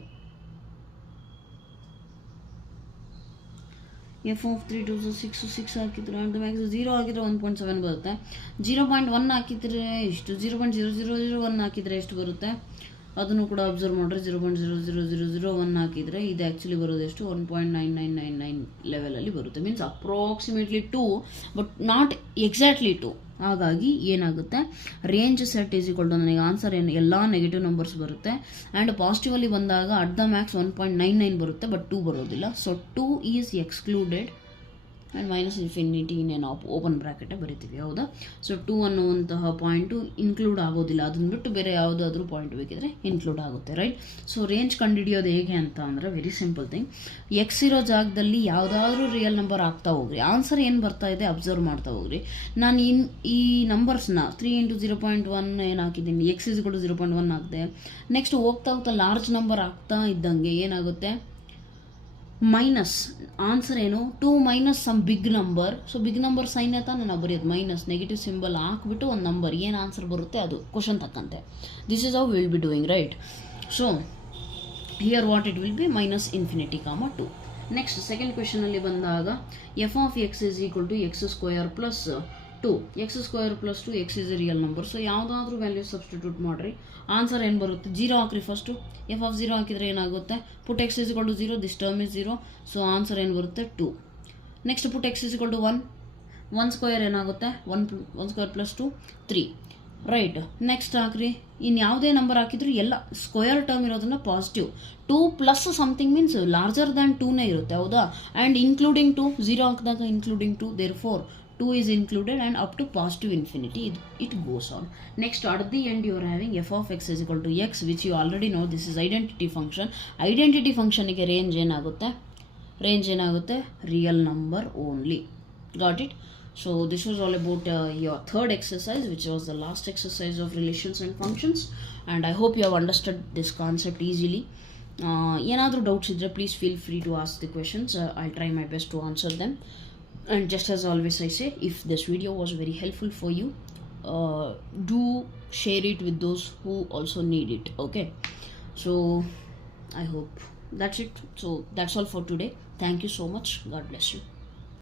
ಎಫ್ ಆಫ್ 3 2s 6 ಹಾಕಿದ್ರೆ ಅಂತ ಮ್ಯಾಕ್ಸ್ 0 ಹಾಕಿದ್ರೆ 1.7 ಬರುತ್ತೆ. 0.1 ಹಾಕಿದ್ರೆ ಇಷ್ಟು, 0.0001 ಹಾಕಿದರೆ ಎಷ್ಟು ಬರುತ್ತೆ ಅದನ್ನು ಕೂಡ ಅಬ್ಸರ್ವ್ ಮಾಡಿದ್ರೆ 0.00001 ಹಾಕಿದರೆ ಇದು ಆ್ಯಕ್ಚುಲಿ ಬರೋದು ಎಷ್ಟು, 1.9999 ಲೆವೆಲಲ್ಲಿ ಬರುತ್ತೆ. Means approximately 2, but not exactly 2. ಹಾಗಾಗಿ ಏನಾಗುತ್ತೆ, range set is equal to, ನನಗೆ ಆನ್ಸರ್ ಏನು, ಎಲ್ಲ ನೆಗೆಟಿವ್ ನಂಬರ್ಸ್ ಬರುತ್ತೆ. ಆ್ಯಂಡ್ ಪಾಸಿಟಿವಲ್ಲಿ ಬಂದಾಗ ಅಟ್ ದ ಮ್ಯಾಕ್ಸ್ 1.99 ಬರುತ್ತೆ, ಬಟ್ 2 ಬರೋದಿಲ್ಲ. So 2 is excluded and minus infinity ಇನ್ನೇನು ಓಪನ್ ಬ್ರ್ಯಾಕೆಟೇ ಬರಿತೀವಿ, ಹೌದಾ? ಸೊ 2 ಅನ್ನುವಂತಹ ಪಾಯಿಂಟು ಇನ್ಕ್ಲೂಡ್ ಆಗೋದಿಲ್ಲ, ಅದನ್ನ ಬಿಟ್ಟು ಬೇರೆ ಯಾವುದಾದ್ರೂ ಪಾಯಿಂಟ್ ಬೇಕಿದ್ರೆ ಇನ್ಕ್ಲೂಡ್ ಆಗುತ್ತೆ, ರೈಟ್? ಸೊ ರೇಂಜ್ ಕಂಡುಹಿಡಿಯೋದು ಹೇಗೆ ಅಂತ ಅಂದರೆ ವೆರಿ ಸಿಂಪಲ್ ಥಿಂಗ್. ಎಕ್ಸ್ ಇರೋ ಜಾಗದಲ್ಲಿ ಯಾವುದಾದ್ರೂ ರಿಯಲ್ ನಂಬರ್ ಆಗ್ತಾ ಹೋಗ್ರಿ, ಆನ್ಸರ್ ಏನು ಬರ್ತಾ ಇದೆ ಅಬ್ಸರ್ವ್ ಮಾಡ್ತಾ ಹೋಗ್ರಿ. ನಾನು ಈ ನಂಬರ್ಸ್ನ 3 × 0.1 ಏನು ಹಾಕಿದ್ದೀನಿ, ಎಕ್ಸ್ ಇಸ್ ಇಕ್ವಲ್ ಟು 0.1 ಹಾಕಿದೆ. ನೆಕ್ಸ್ಟ್ ಹೋಗ್ತಾ ಹೋಗ್ತಾ ಲಾರ್ಜ್ ನಂಬರ್ ಆಗ್ತಾ ಇದ್ದಂಗೆ ಏನಾಗುತ್ತೆ, ಮೈನಸ್ ಆನ್ಸರ್ ಏನು 2 minus some big number. So big number sign ತಾನೇ ನಾವು ಬರೆಯೋದು, ಮೈನಸ್ ನೆಗೆಟಿವ್ ಸಿಂಬಲ್ ಹಾಕ್ಬಿಟ್ಟು ಒಂದು ನಂಬರ್ ಏನು ಆನ್ಸರ್ ಬರುತ್ತೆ ಅದು ಕ್ವಶನ್ ತಕ್ಕಂತೆ. This is how will be doing, right? So here what it will be minus infinity comma 2. Next second ಕ್ವೆಶನಲ್ಲಿ ಬಂದಾಗ f of X is equal to x square plus 2, x square plus 2, x is a real number. So ಯಾವುದಾದ್ರೂ value substitute ಮಾಡಿರಿ, answer ಏನು ಬರುತ್ತೆ, 0 ಹಾಕ್ರಿ first. F of 0 ಹಾಕಿದರೆ ಏನಾಗುತ್ತೆ, put X is equal to 0, this term is 0, so answer ಏನು ಬರುತ್ತೆ 2. Next put X is equal to 1, 1 square ಏನಾಗುತ್ತೆ 1 ಸ್ಕ್ವೇರ್ ಪ್ಲಸ್ 2 3, ರೈಟ್? ನೆಕ್ಸ್ಟ್ ಹಾಕ್ರಿ, ಇನ್ನು ಯಾವುದೇ ನಂಬರ್ ಹಾಕಿದ್ರು ಎಲ್ಲ ಸ್ಕ್ವೇರ್ ಟರ್ಮ್ ಇರೋದನ್ನ positive, 2 plus something means larger than 2ನೇ ಇರುತ್ತೆ, ಹೌದಾ? ಆ್ಯಂಡ್ ಇನ್ಕ್ಲೂಡಿಂಗ್ 2, 0 ಹಾಕಿದಾಗ including 2, therefore 2 is included and up to positive infinity it goes on. Next at the end you are having f of x is equal to x, which you already know this is identity function. Identity function ಗೆ range ಏನಾಗುತ್ತೆ real number only. Got it? So this was all about your third exercise, which was the last exercise of relations and functions, and I hope you have understood this concept easily. ಏನಾದರೂ doubts ಇದ್ದರೆ please feel free to ask the questions. I'll try my best to answer them. And just as always I say, if this video was very helpful for you, do share it with those who also need it, okay? So I hope that's it. So that's all for today. Thank you so much. God bless you.